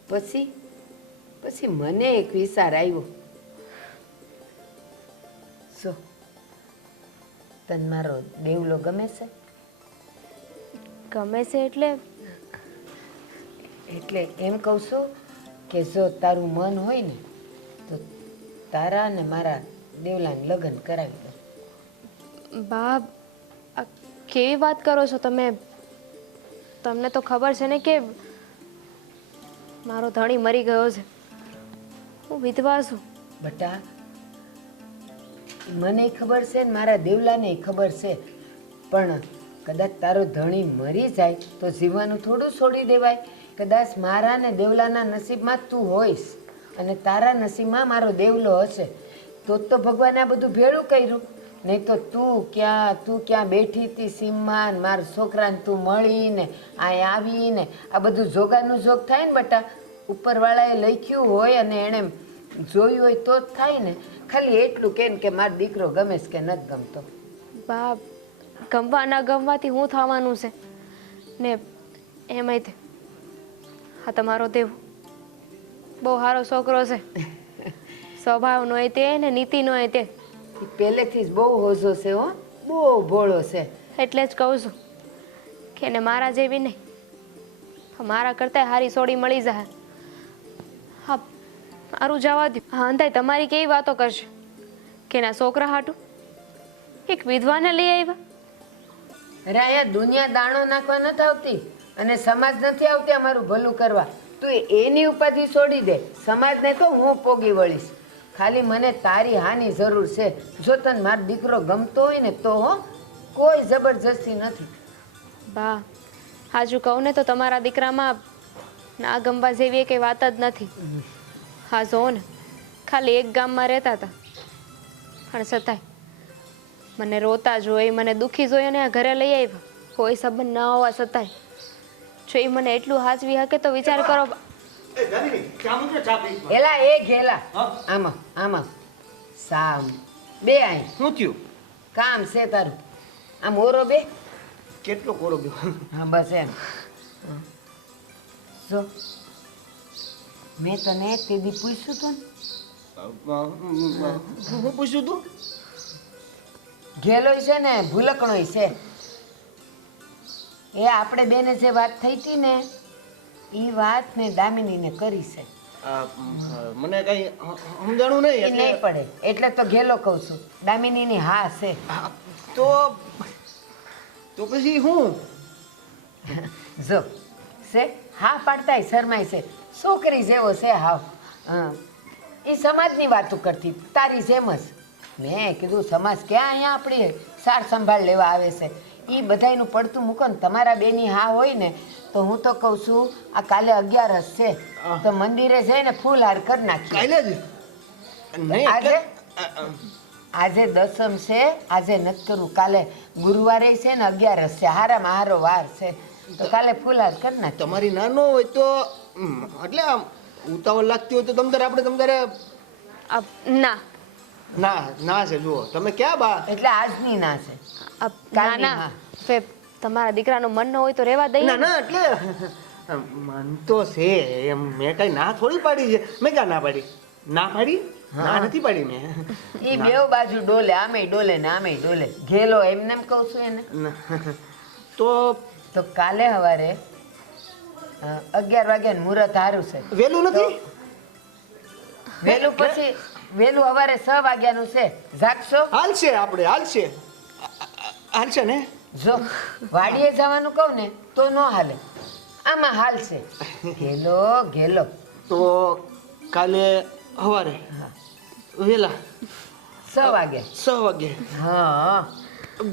પછી મને એક વિચાર આવ્યો. શું તને મારો દેવલો ગમે છે? ગમે છે એટલે? એટલે એમ કહું છું કે જો તારું મન હોય ને તો તારા ને મારા દેવલાને લગ્ન કરાવી દો. બા, આ કેવી વાત કરો છો તમે? તમને તો ખબર છે ને કે મારો ધણી મરી ગયો છે. હું વિધવા છું. બટા, મને ખબર છે ને મારા દેવલાને ખબર છે, પણ કદાચ તારો ધણી મરી જાય તો જીવવાનું થોડું છોડી દેવાય. કદાચ મારા ને દેવલાના નસીબમાં તું હોઈશ અને તારા નસીબમાં મારો દેવલો હશે તો જ તો ભગવાને આ બધું ભેળું કર્યું. નહીં તો તું ક્યાં બેઠી હતી સીમમાં, મારા છોકરાને તું મળીને આ આવીને આ બધું જોગાનું જોગ થાય ને બેટા. ઉપરવાળાએ લખ્યું હોય અને એણે જોયું હોય તો જ થાય ને. ખાલી એટલું કે કે મારો દીકરો ગમે છે કે નથી ગમતો. બા, ગમવા ના ગમવાથી શું થવાનું છે ને? એમાંય તે હા, તમારો દેવ બહુ સારો છોકરો છે. સ્વભાવનો હોય તે ને નીતિનો હોય તે. એ પહેલેથી જ બહુ હોજો છે હો, બહુ ભોળો છે. એટલે જ કહું છું કે એને મારા જેવી નહીં, મારા કરતાં હારી સોડી મળી જાય. હા, મારું જવા દો. હા, અંધાઈ તમારી કેવી વાતો કરશે કે એના છોકરા હાટું એક વિધવાને લઈ આવ્યા. અરે અહીંયા દુનિયા દાણો નાખવા નથી આવતી અને સમાજ નથી આવતી અમારું ભલું કરવા. તું એની ઉપાધિ છોડી દે, સમાજને તો હું પોગી વળીશ. ખાલી મને તારી હાની જરૂર છે. જો તને મારો દીકરો ગમતો હોય ને તો હો, કોઈ જબરજસ્તી નથી. બા, હાજુ કહું ને તો તમારા દીકરામાં ના ગમવા જેવી કંઈ વાત જ નથી. હા, જો ને ખાલી એક ગામમાં રહેતા હતા, પણ છતાંય મને રોતા જોઈ, મને દુઃખી જોઈ અને આ ઘરે લઈ આવ્યા. કોઈ સંબંધ ન હોવા છતાંય જો એ મને એટલું હાચવી શકે તો વિચાર કરો. એલા એ ઘેલા આમાં આમાં સામ બે આય શું થયું? કામ છે તારું. આમ ઓરો બે. કેટલો કોરો ગયો? હા બસ એમ. જો મેં તને તે દી પૂછ્યું તું ને, હું પૂછ્યું તું? ઘેલોય છે ને ભૂલકણોય છે. એ આપણે બેને જે વાત થઈ હતી ને એ વાત મેં દામિનીને કરી છે. મને કઈ સમજાણું નહીં એ નહીં પડે એટલે તો ઘેલો કહું છું દામિનીની હા છે તો પછી હું જો છે હા પાડતાય શરમાય છે છોકરી જેવો છે હાવ એ સમાજની વાતો કરતી તારી જેમ જ મેં કીધું સમાજ ક્યાં અહીંયા આપણી સાર સંભાળ લેવા આવે છે એ બધાયનું પડતું મૂકો ને તમારા બેની હા હોય ને તો હું તો કહું છું આ કાલે 11 છે તો મંદિરે જઈને ફૂલહાર કરી નાખીએ કાલે જ નહીં આજે એટલે આજે દસમ છે આજે નથી કરવું કાલે ગુરુવારે છે ને 11 છે હારામાં હારો વાર છે તો કાલે ફૂલહાર કરી નાખીએ તમારી નાનો હોય તો એટલે આમ ઉતાવળ લાગતી હોય તો તમારે ના ના છે જુઓ તમે ક્યાં બા એટલે આજની ના છે ના કાલની ના હા. ફેબ તમારા દીકરાનું મન ન હોય તો રહેવા દઈએ ના ના એટલે મન તો છે એમ મેં કઈ ના થોડી પાડી છે મેં ક્યાં ના પાડી ના નથી પાડી મેં એ બેવ બાજુ ડોલે આમે ડોલે ને આમે ડોલે ઘેલો એમને એમ કહું છું એને તો તો કાલે સવારે 11 વાગ્યા મુહૂર્ત હારું છે વેલું નથી વેલું પછી વેલું સવારે 6 વાગ્યાનું છે જાગશો હાલશે ને જો વાડીએ જવાનું કહું ને તો ન હાલે આમાં હાલશે ઘેલો ઘેલો તો કાલે સવારે વેલા 6 વાગે 6 વાગે હા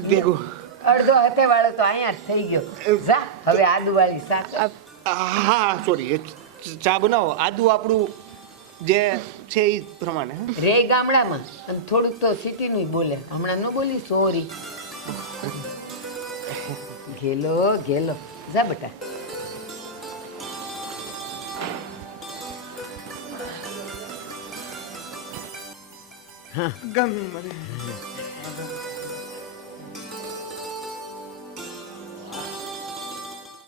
ભેગું અડધો હતે વાળો તો અહીંયા જ થઈ ગયો જા હવે આદુ વાળી શાક હા સોરી ચા બનાવો આદુ આપણું જે છે એ પ્રમાણે હા? રે ગામડામાં અને થોડુંક તો સિટીનું બોલે હમણાં ન બોલી સોરી ઘેલો ઘેલો જા બેટા ગમે મને